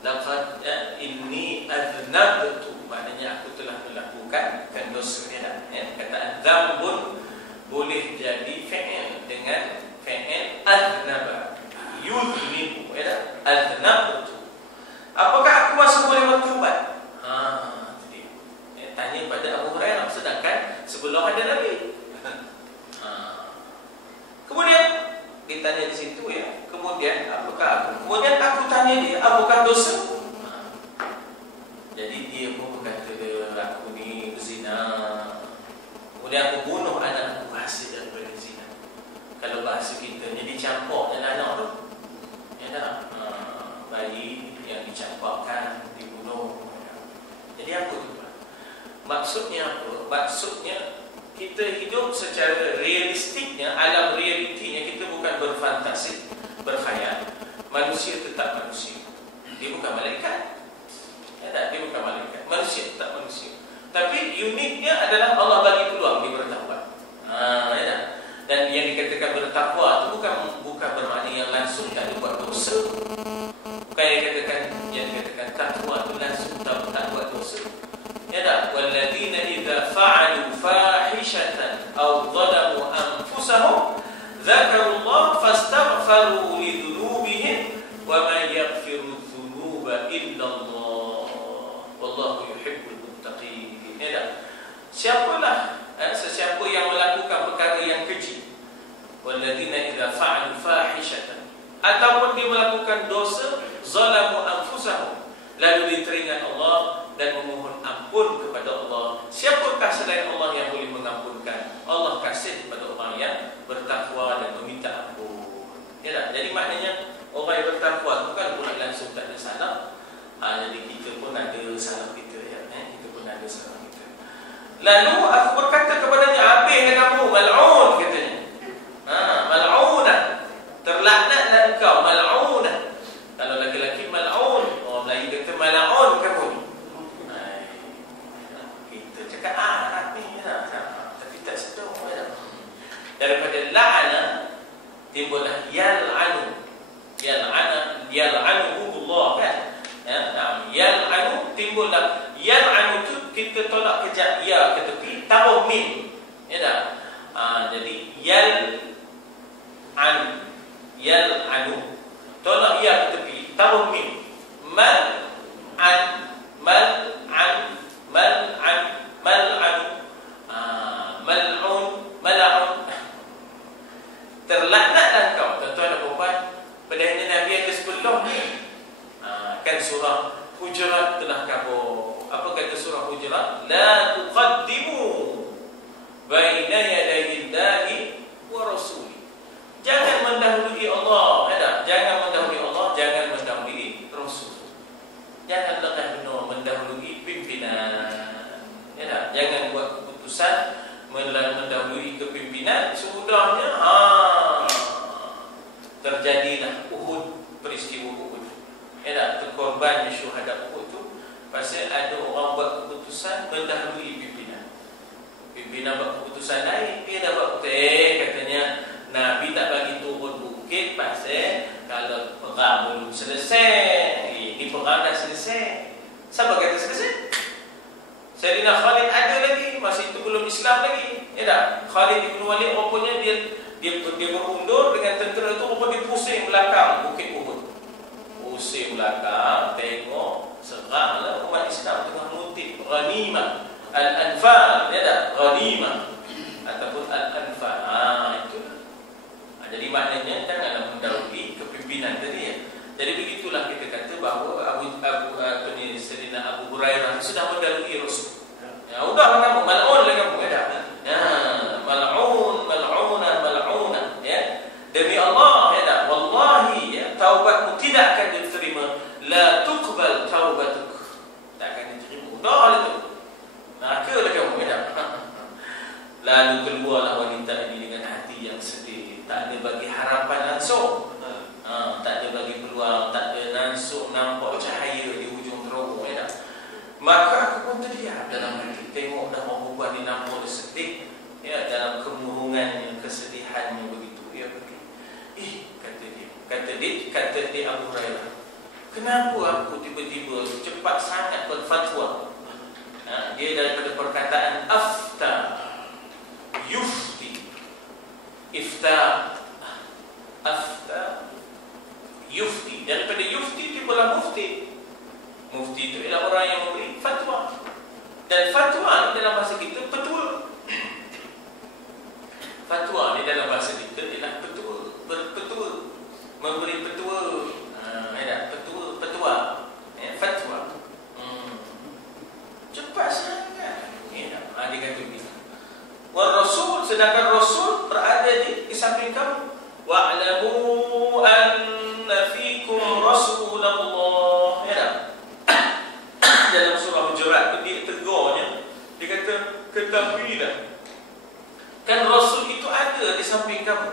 Laqad inni aznabtu, maknanya aku telah melakukan dosa. Ya, kataan dzambun boleh jadi fi'il dengan fi'il aznaba. Yuznibu, ya, aznabtu. Apakah aku masih boleh bertaubat? Tanya pada Abu Hurairah, sedangkan sebelum ada Nabi. Kemudian ditanya di situ ya. Kemudian apakah aku? Kemudian aku tanya dia, apakah dosa? Jadi dia pun berkata, aku ni berzina. Kemudian aku bunuh anak aku hasil daripada zina. Kalau bahasa kita ni dicampur dengan anak tu. Ya tak? Bayi yang dicampurkan, dibunuh. Jadi apa tu? Maksudnya apa? Maksudnya kita hidup secara realistiknya, alam realitinya kita bukan berfantasi, berkhayal. Manusia tetap manusia. Dia bukan malaikat. Ya tak? Dia bukan malaikat. Manusia tetap manusia. Tapi uniknya adalah Allah bagi peluang dia bertaubat. Ya tak? Dan yang dikatakan bertakwa itu bukan bermakna yang langsung tak ada buat dosa. Bukan yang dikatakan takwa itu langsung tak buat dosa. Ya tak? Walladzina idza fa'alu fahishatan aw dhalamu anfusahum dzakarullah fastaghfaru lidhunubihim wa man yaghfiru dhunuba illa Allah wallahu yuhibbul muttaqin. Ya tak? Sesiapa yang melakukan perkara yang keji, walladzina idza fa'alu fahishatan, ataupun dia melakukan dosa, zalamu anfusahum, lalu diteringat Allah dan memohon ampun kepada Allah. Siapakah selain Allah yang boleh mengampunkan? Allah kasih kepada orang yang bertakwa dan meminta ampun. Ya tak? Jadi maknanya orang yang bertakwa bukan pula langsung tak ada salah. Jadi kita pun ada salah kita. Ya? Kita pun ada salah kita. Lalu aku berkata kepadanya, habislah kamu, mal'un katanya. Mal'unah. Terlaknatlah engkau, mal'unah. Kalau laki-laki mal'un, orang Melayu kata mal'un kamu ni. Arab ni tapi tak sedar daripada la'ana timbullah yal'anu Allah kan ya? timbullah yal'anu tu kita tolak kejap ya ke tepi, taruh mim. Ya dah. Jadi yal'anu tolak ya ke tepi, taruh mim. Mal'an mal'un. Terlaknatlah kau, tuan-tuan dan puan. Padahal Nabi yang ke-10 kan surah Hujurat telah kabur. Apa kata surah Hujurat? La tuqaddimu baina yadayillahi wa rasuli. Jangan mendahului Allah, jangan mendahului Allah, jangan mendahului Rasul. Jangan lengah benar mendahului pimpinan. Jangan buat keputusan mendahului kepimpinan. Sudahnya terjadilah Uhud, peristiwa Uhud. Terkorbannya syuhada Uhud tu pasal ada orang buat keputusan mendahului pimpinan. Pimpinan buat keputusan lain, dia dah buat katanya Nabi tak bagi turun bukit pasal kalau perang belum selesai. Ini perang dah selesai. Siapa kata selesai? Sayyidina Khalid ada lagi, masa itu belum Islam lagi. Khalid bin Walid rupanya dia berundur dengan tentera itu, rupanya dia pusing belakang bukit Uhud. Pusing belakang, tengok seranglah umat Islam tengah mengutip ghanimah al-anfal, ghanimah ataupun al-anfal. Itulah. Jadi maknanya janganlah mendahului kepimpinan tadi. Jadi begitulah kita kata bahawa Sayyidina Abu Hurairah sudah mendahului Rasul. Udahlah kamu mal'un lah kamu, mal'unah. Demi Allah, wallahi, taubatmu tidak akan diterima. La tuqbal taubatuk. Tak akan diterima. Udahlah tu. Nakalah kamu, Lalu keluarlah wanita ini dengan hati yang sedih. Tak ada bagi harapan langsung. Tak ada bagi peluang, tak ada langsung nampak cahaya di hujung terowong. Maka aku pun terdiam dalam hati. Tengok dah orang perempuan ni nampak dia sedih. Dalam kemurungannya, kesedihannya begitu. Kata dia Abu Hurairah, kenapa aku tiba-tiba cepat sangat berfatwa? Dia daripada perkataan afta, yufti, afta, yufti. Daripada yufti tibalah mufti. Mufti itu ialah orang yang memberi fatwa. Dan fatwa ni dalam bahasa kita petua. Fatwa ni dalam bahasa kita ialah petua, berpetua, memberi petua. Petua. Fatwa. Cepat sangat. Dia kata begitu. Wa Rasul, sedangkan Rasul berada di samping kamu. Wa'lamu anna fikum Rasulullah. Dalam surah Hujurat dia tegurnya, dia kata ketahuilah kan Rasul itu ada di samping kamu.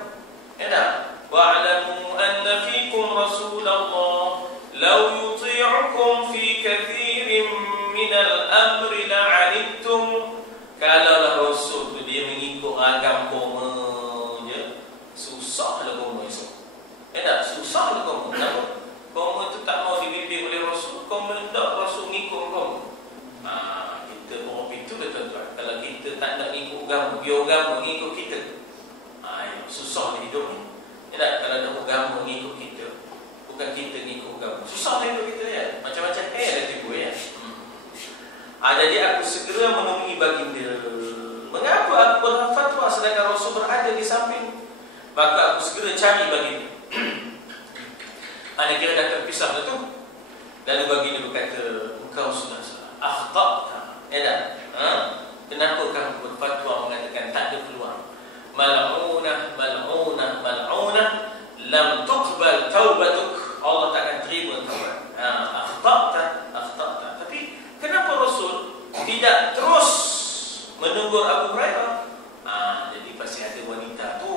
Wa'lamu anna fikum Rasulullah law yuti'ukum fi kathirin minal amri la'anittum. Kalaulah Rasul itu dia mengikut agam koma je, susahlah koma esok. Susahlah koma. Kenapa? Koma itu tak mau dibimbing oleh Rasul. Koma tak Rasul ngikut koma. Kita orang itu dah tuan-tuan. Kalau kita tak nak ngikut agama, biar agama ngikut kita. Susah hidup ni. Kalau ada agama ngikut kita, bukan kita ngikut agama, susah hidup kita macam-macam dah tiba Jadi aku segera menemui baginda. Mengapa aku berfatwa sedangkan Rasul berada di samping? Maka aku segera cari baginda. Anak kira dah terpisah tu. Lalu baginda berkata, engkau sudah salah, akhta'ta. Kenapa kamu berfatwa mengatakan tak ada peluang? Mal'unah lam tuqbal taubatuk. Allah tak akan terima taubat. Akhta'ta. Tapi kenapa Rasul tidak terus menegur Abu Hurairah? Jadi pasti ada wanita tu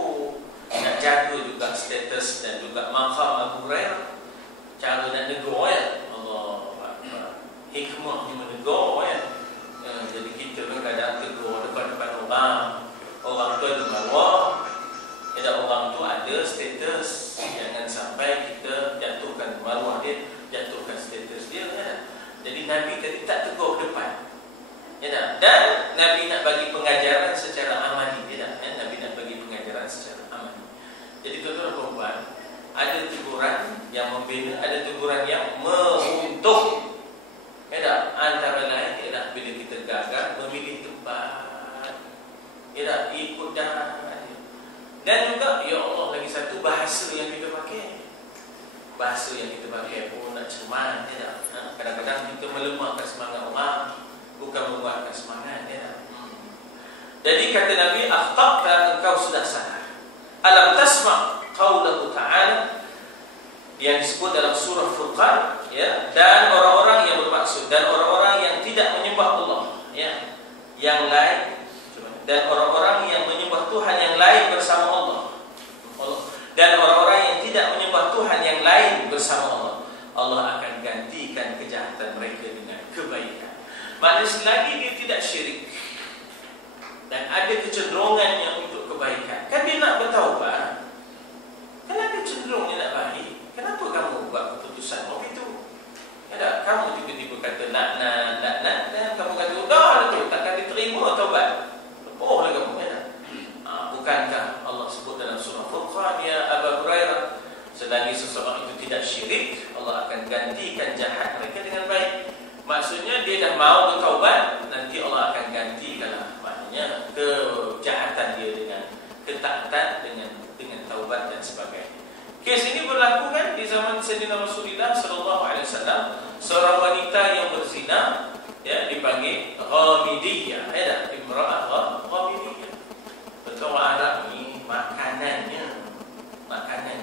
nak jaga juga status dan juga maqam Abu Hurairah. Cara nak negur Allah Akbar. Hikmahnya menegur jadi kita kadang tegur depan-depan orang tu ada bawah, orang tu ada status. Jangan sampai kita Jadi Nabi tadi tak tegur depan. Ya tak? Dan Nabi nak bagi pengajaran secara amali. Ya tak? Nabi nak bagi pengajaran secara amali. Jadi tuan-tuan dan puan, ada teguran yang membina, ada teguran yang menguntung. Ya tak? Antara lain, ya tak? Bila kita gagal memilih tempat, ya tak? Ikut dah. Dan juga, ya Allah, lagi satu bahasa yang kita pakai. Bahasa yang kita pakai pun nak cermat, ya tak? Kadang-kadang kita melemahkan semangat orang, bukan menguatkan semangat, ya tak? Jadi kata Nabi, akhtaqta, engkau sudah salah. Alam tasma' qawlahu ta'ala, yang disebut dalam surah Furqan, ya, dan orang-orang yang bermaksud, dan orang-orang yang tidak menyembah Allah, ya, yang lain, dan orang-orang yang menyembah Tuhan yang lain bersama Allah, dan orang-orang yang tidak menyembah Tuhan yang lain bersama Allah, Allah akan gantikan kejahatan mereka dengan kebaikan. Maknanya selagi dia tidak syirik dan ada kecenderungannya untuk kebaikan, kan dia nak bertaubat, kan ada cenderungnya nak baik. Kenapa kamu buat keputusan itu? Ya tak? Kamu tiba-tiba kata nak, dan kamu kata dah lah tu, takkan diterima taubat. Oh lah kamu, ya tak? Bukankah Allah sebut dalam surah Furqan, ya Abu Hurairah, selagi seseorang itu tidak syirik, Allah akan gantikan jahat mereka dengan baik. Maksudnya dia dah mau bertaubat, nanti Allah akan gantikanlah, maknanya kejahatan dia dengan ketaatan, dengan taubat dan sebagainya. Kes ini berlaku kan di zaman Sayyidina Rasulullah SAW. Seorang wanita yang berzina, ya, dipanggil Ghamidiyah, ya, imra'ah Ghamidiyah. Betul orang Arab ni makanannya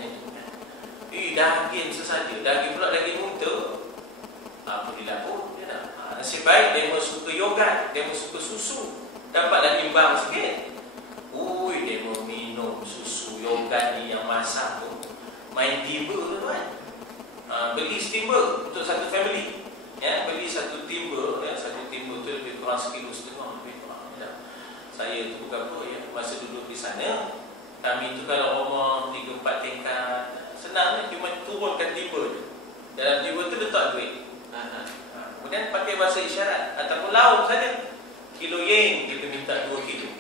juga. Daging sesaja, daging pula daging unta. Apa dilaku, ya tak? Nasib baik dia mau suka yogurt, dia mau suka susu, dapatlah timbang sikit. Dia mau minum susu yogurt ni yang masak tu. Main timba tu kan, beli timba untuk satu family, ya, beli satu timba, ya, satu timba tu lebih kurang 1,5 kilo lebih kurang, ya. Saya tu bukan apa, ya, masa duduk di sana, kami tu kalau rumah 3-4 tingkat, senang, cuma turunkan timba tu, dalam timba tu letak duit, kemudian pakai bahasa isyarat ataupun laut saja, kilo yen kita minta 2 kilo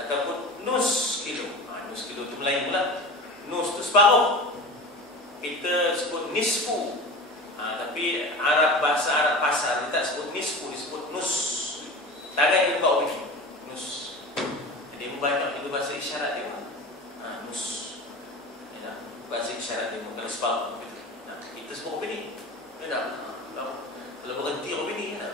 ataupun nus kilo, nus kilo tu Melayu pula, nus tu separuh. Kita sebut nisfu, tapi bahasa Arab pasar dia tak sebut nisfu, dia sebut nus. Tangan dia buka begini, nus. Jadi banyak itu bahasa isyarat dia, nus. Ya, bahasa isyarat dia bukan separuh. Kita sebut begini, ya, kalau berhenti begini, ya.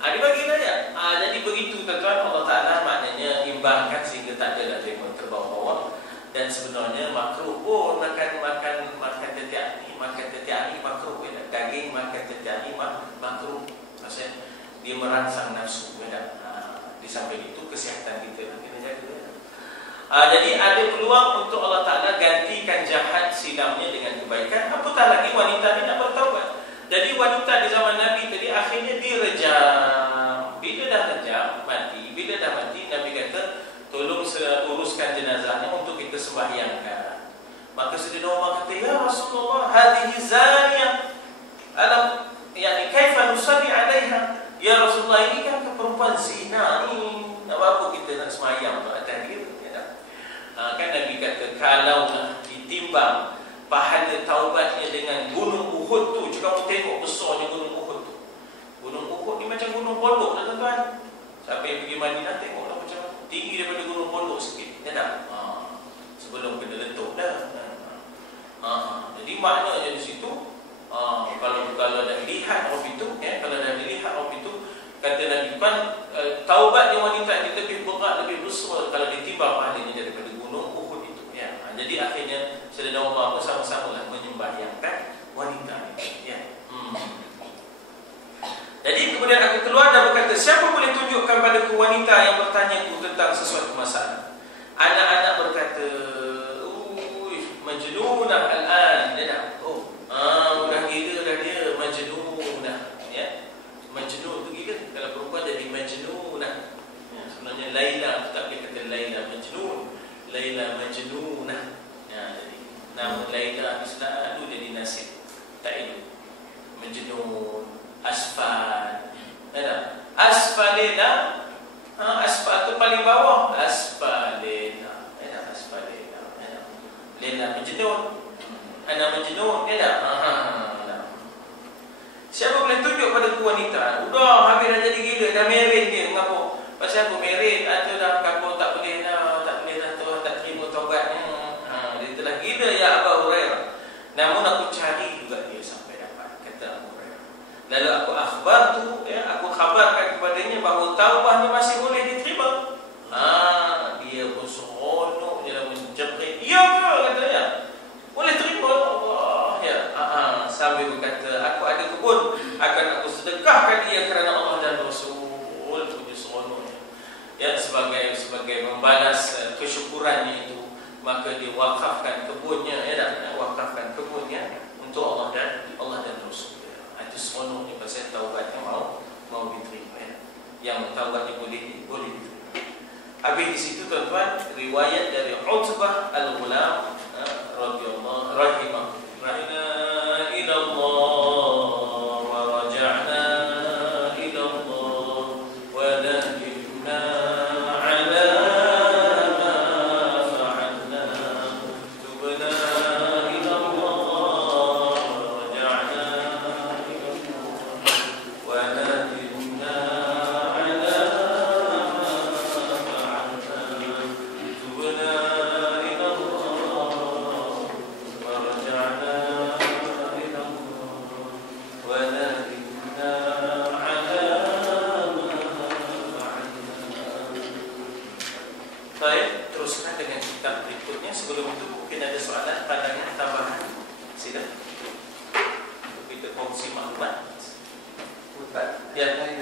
Dia bagi saja. Jadi begitu tuan-tuan, Allah Ta'ala maknanya imbangkan sehingga tak ada lagi terbawa-bawa. Dan sebenarnya makruh pun makan tetiak ni, makruh, ya. Daging makan tetiak ni makruh. Maksudnya dia merangsang nafsu, ya. Di samping itu kesihatan kita kena jaga, ya. Jadi ada peluang untuk Allah Ta'ala gantikan jahat silamnya dengan kebaikan. Apatah lagi wanita ni nak bertaubat. Jadi wanita di zaman Nabi tadi akhirnya direjam. Bila dah rejam, mati. Bila dah mati, Nabi kata tolong uruskan jenazahnya untuk kita sembahyangkan. Maka Sayyidina Umar kata, ya Rasulullah, hadhihi zaniyah, alam, yani kaifa nusalli 'alaiha? Ya Rasulullah, ini kan perempuan zina ni, nak apa kita nak sembahyang untuk atas dia, ya. Kan Nabi kata kalau ditimbang pahala taubatnya dengan gunung Uhud tu, kamu tengok besarnya gunung Uhud tu. Gunung Uhud ni macam gunung pondok, tuan-tuan. Siapa yang pergi Madinah tengoklah macam tinggi daripada gunung pondok sikit, ya tak? Sebelum kena letup dah. Jadi maknanya di situ, kalau dah dilihat orang itu, ya, kalau dah dilihat orang itu, kata Nabi Pan, taubat yang wanita ini lebih berat, lebih besar kalau ditimbang pahalanya daripada gunung Uhud itu, ya. Jadi akhirnya Sayyidina Umar bersama-samalah menyembahyangkan wanita ini, ya. Jadi kemudian aku keluar dan berkata, siapa boleh tunjukkan padaku wanita yang bertanyaku tentang sesuatu masalah? Anak-anak berkata, majnunah al-an, dia dah, dah gila dah dia, majnunah, ya. Majnun tu gila, kalau perempuan jadi majnunah, ya. Sebenarnya Laila tu tak boleh kata Laila majnun, Laila majnunah, ya. Jadi nama Laila selalu jadi nasib tak elok. menjenun, asfal. Ada asfalena, asfal tu paling bawah, asfalena. Ada asfalena. Lena menjenun, ana menjenun, ada. Siapa boleh tunjuk pada wanita? Udah habis dah jadi gila, dah married dia. Mengapa? Pasal aku married atau dah kamu tak boleh dah, tak terima taubatnya. Dia telah gila ya Abu Hurairah. Namun aku cari juga dia sampai dapat, kata Abu Hurairah. Lalu aku akhbar tu, aku khabarkan kepadanya bahawa taubahnya masih boleh diterima. Dia pun seronok, dia menjerit. Ya ke katanya? Boleh terima Allah. Ya, sambil berkata, aku ada kebun, akan aku sedekahkan dia kerana Allah dan Rasul. Punya seronoknya. Ya, sebagai membalas kesyukurannya itu, maka dia wakafkan kebunnya, wakafkan kebunnya untuk Allah dan Rasul. Itu seronoknya pasal taubatnya mau diterima. Yang taubatnya boleh diterima. Habis di situ tuan-tuan, riwayat dari Utbah Al-Ghulam radhiyallahu rahimah. Rahina ila Allah wa raja'na ila Allah wa nadimna ala ma fa'alna tubna ila Allah wa raja'na ila Allah wa nadimna ala ma fa'alna tubna ila Allah wa raja'na ila Allah wa nadimna ala ma fa'alna. Baik, teruskan dengan kitab berikutnya. Sebelum itu mungkin ada soalan, pandangan, tambahan. Sila. Kita kongsi maklumat. Ustaz, Ya. saya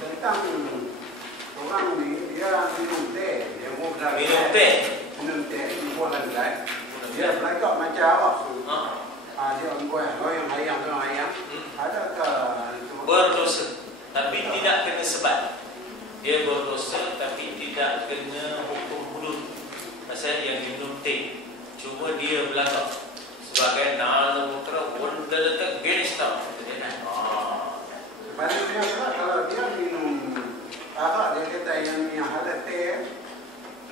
tentang orang ni dia minum teh, dia mau dah Minum teh. di bulan lain. Dia belajar macam Arab tu. Dia buat yang ayam tu ayam. Ada ke Berdosa, tapi tidak kena sebat. Dia berdosa tapi tidak kena hukum hudud. Pasal yang minum teh, cuma dia belagak sebagai na'al mukra wanda letak garis tau. Dia dah. Sebaliknya kalau dia minum arak, dia kata yang ada teh,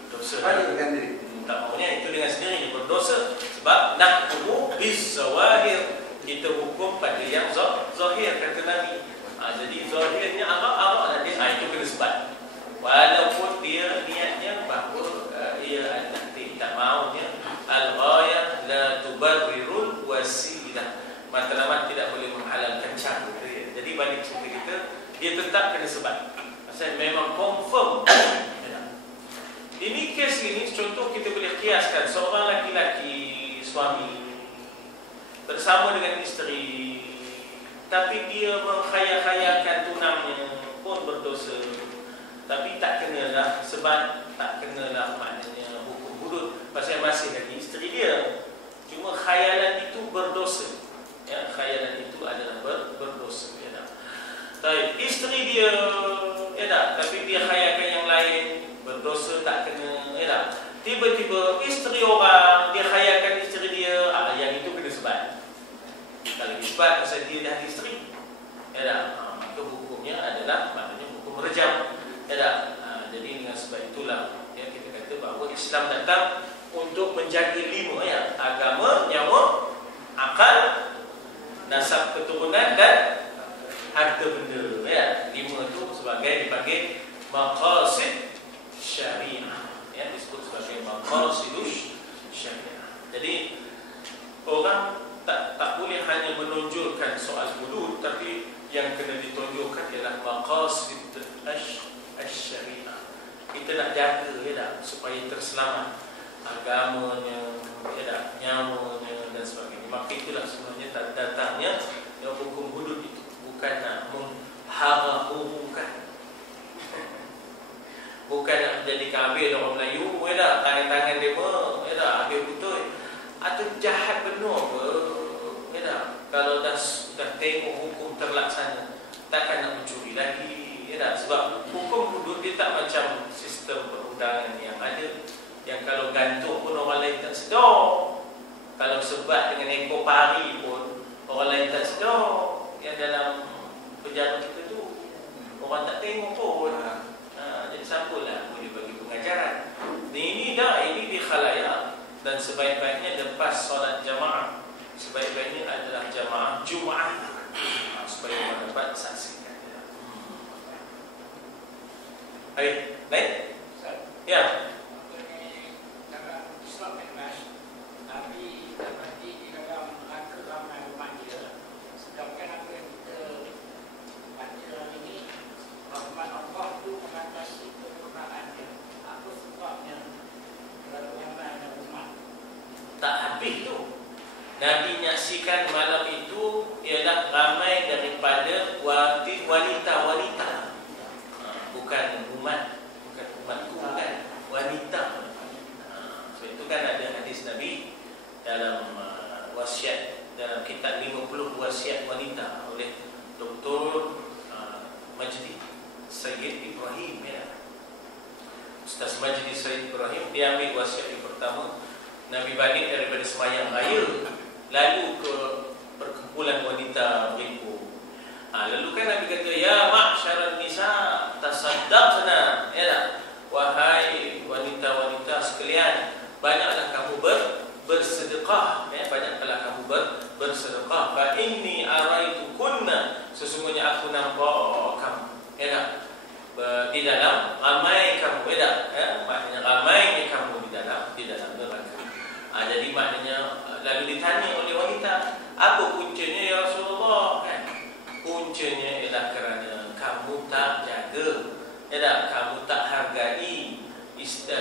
Berdosa. balikkan dia. Tak maunya itu dengan sendiri berdosa sebab nahkumu bizawahir, kita hukum pada yang zahir kata Nabi. Jadi zahirnya arak dia itu kena sebat. Walaupun dia niatnya bahawa ia adalah tak maunya al-ghayah la tubarrirul wasilah. Matlamat tidak boleh menghalalkan cara dia. Jadi balik cerita kita, dia tetap kena sebat. Pasal memang confirm. Ini kes ini contoh kita boleh kiaskan seorang laki-laki suami bersama dengan isteri, tapi dia mengkhayal-khayalkan tunangnya pun berdosa. Tapi tak kenalah sebab tak kenalah maknanya hukum hudud pasal masih lagi isteri dia. Cuma khayalan itu berdosa. Ya, khayalan itu adalah berdosa. Ya, baik, isteri dia tapi dia khayalkan yang lain, berdosa tak kena. Tiba-tiba isteri orang dia khayalkan isteri dia, yang itu kena sebat. Kalau disebat pasal dia dah isteri, maka hukumnya adalah maknanya hukum rejam. Jadi dengan sebab itulah kita kata bahawa Islam datang untuk menjaga 5 agama, nyawa, akal, nasab keturunan dan harta benda. 5 itu sebagai dipanggil maqasid syariah. Disebut sebagai maqasidus syariah. Jadi orang tak boleh hanya menonjolkan soal hudud, tapi yang kena ditonjolkan ialah maqasid syariah. Kita nak jaga supaya terselamat agamanya, nyawanya dan sebagainya. Maka itulah sebenarnya datangnya hukum hudud itu, bukan nak mengharamkan, bukan nak jadi kafir orang Melayu, tangan-tangan dia habis betul atau jahat benar apa, kalau dah tengok hukum terlaksana takkan nak mencuri lagi. Sebab hukum hudud dia tak macam sistem perundangan yang ada, yang kalau gantung pun orang lain tak sedar. Kalau sebat dengan ekor pari pun Orang lain tak sedar yang dalam pejabat kita tu orang tak tengok pun. Jadi siapalah boleh bagi pengajaran. Ini di khalayak, dan sebaik-baiknya lepas solat jamaah, sebaik-baiknya adalah jamaah Jumaat, supaya orang dapat saksikan. Baik, baik. Ya. Tak habis tu. Nabi nyaksikan malam itu ialah ramai daripada wanita-wanita. Bukan umat, bukan umatku, bukan wanita. So itu kan ada hadis Nabi dalam wasiat, dalam kitab 50 wasiat wanita oleh Dr. Majdi Sayyid Ibrahim, ya. Ustaz Majdi Sayyid Ibrahim, dia ambil wasiat yang pertama. Nabi balik daripada sembahyang raya, lalu ke perkumpulan wanita beribu. Lalu kan Nabi kata, ya ma'syaral nisa tasaddaqna, ya tak? Wahai wanita-wanita sekalian, banyaklah kamu bersedekah, ya, banyaklah kamu bersedekah. Fa inni araitukunna, sesungguhnya aku nampak kamu, ya tak? Di dalam ramai kamu, ya tak? Ya, maknanya ramai kamu di dalam neraka. Jadi maknanya lalu ditanya oleh wanita, apa puncanya ya Rasulullah? Kan? Puncanya ialah kerana kamu tak jaga, ya tak? Kamu tak hargai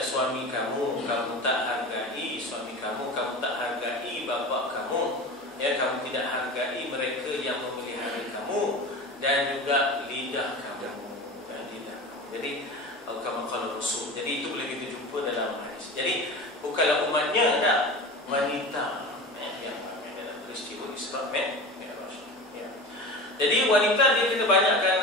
suami kamu, kamu tak hargai suami kamu, kamu tak hargai bapa kamu, ya, kamu tidak hargai mereka yang memelihara kamu, dan juga lidah kamu, dan lidah kamu. Jadi kamu kalau Rasul. Jadi itu boleh kita jumpa dalam hadis. Jadi bukanlah umatnya, tak, wanita yang dalam peristiwa Isra' Mi'raj. Jadi wanita dia kita banyakkan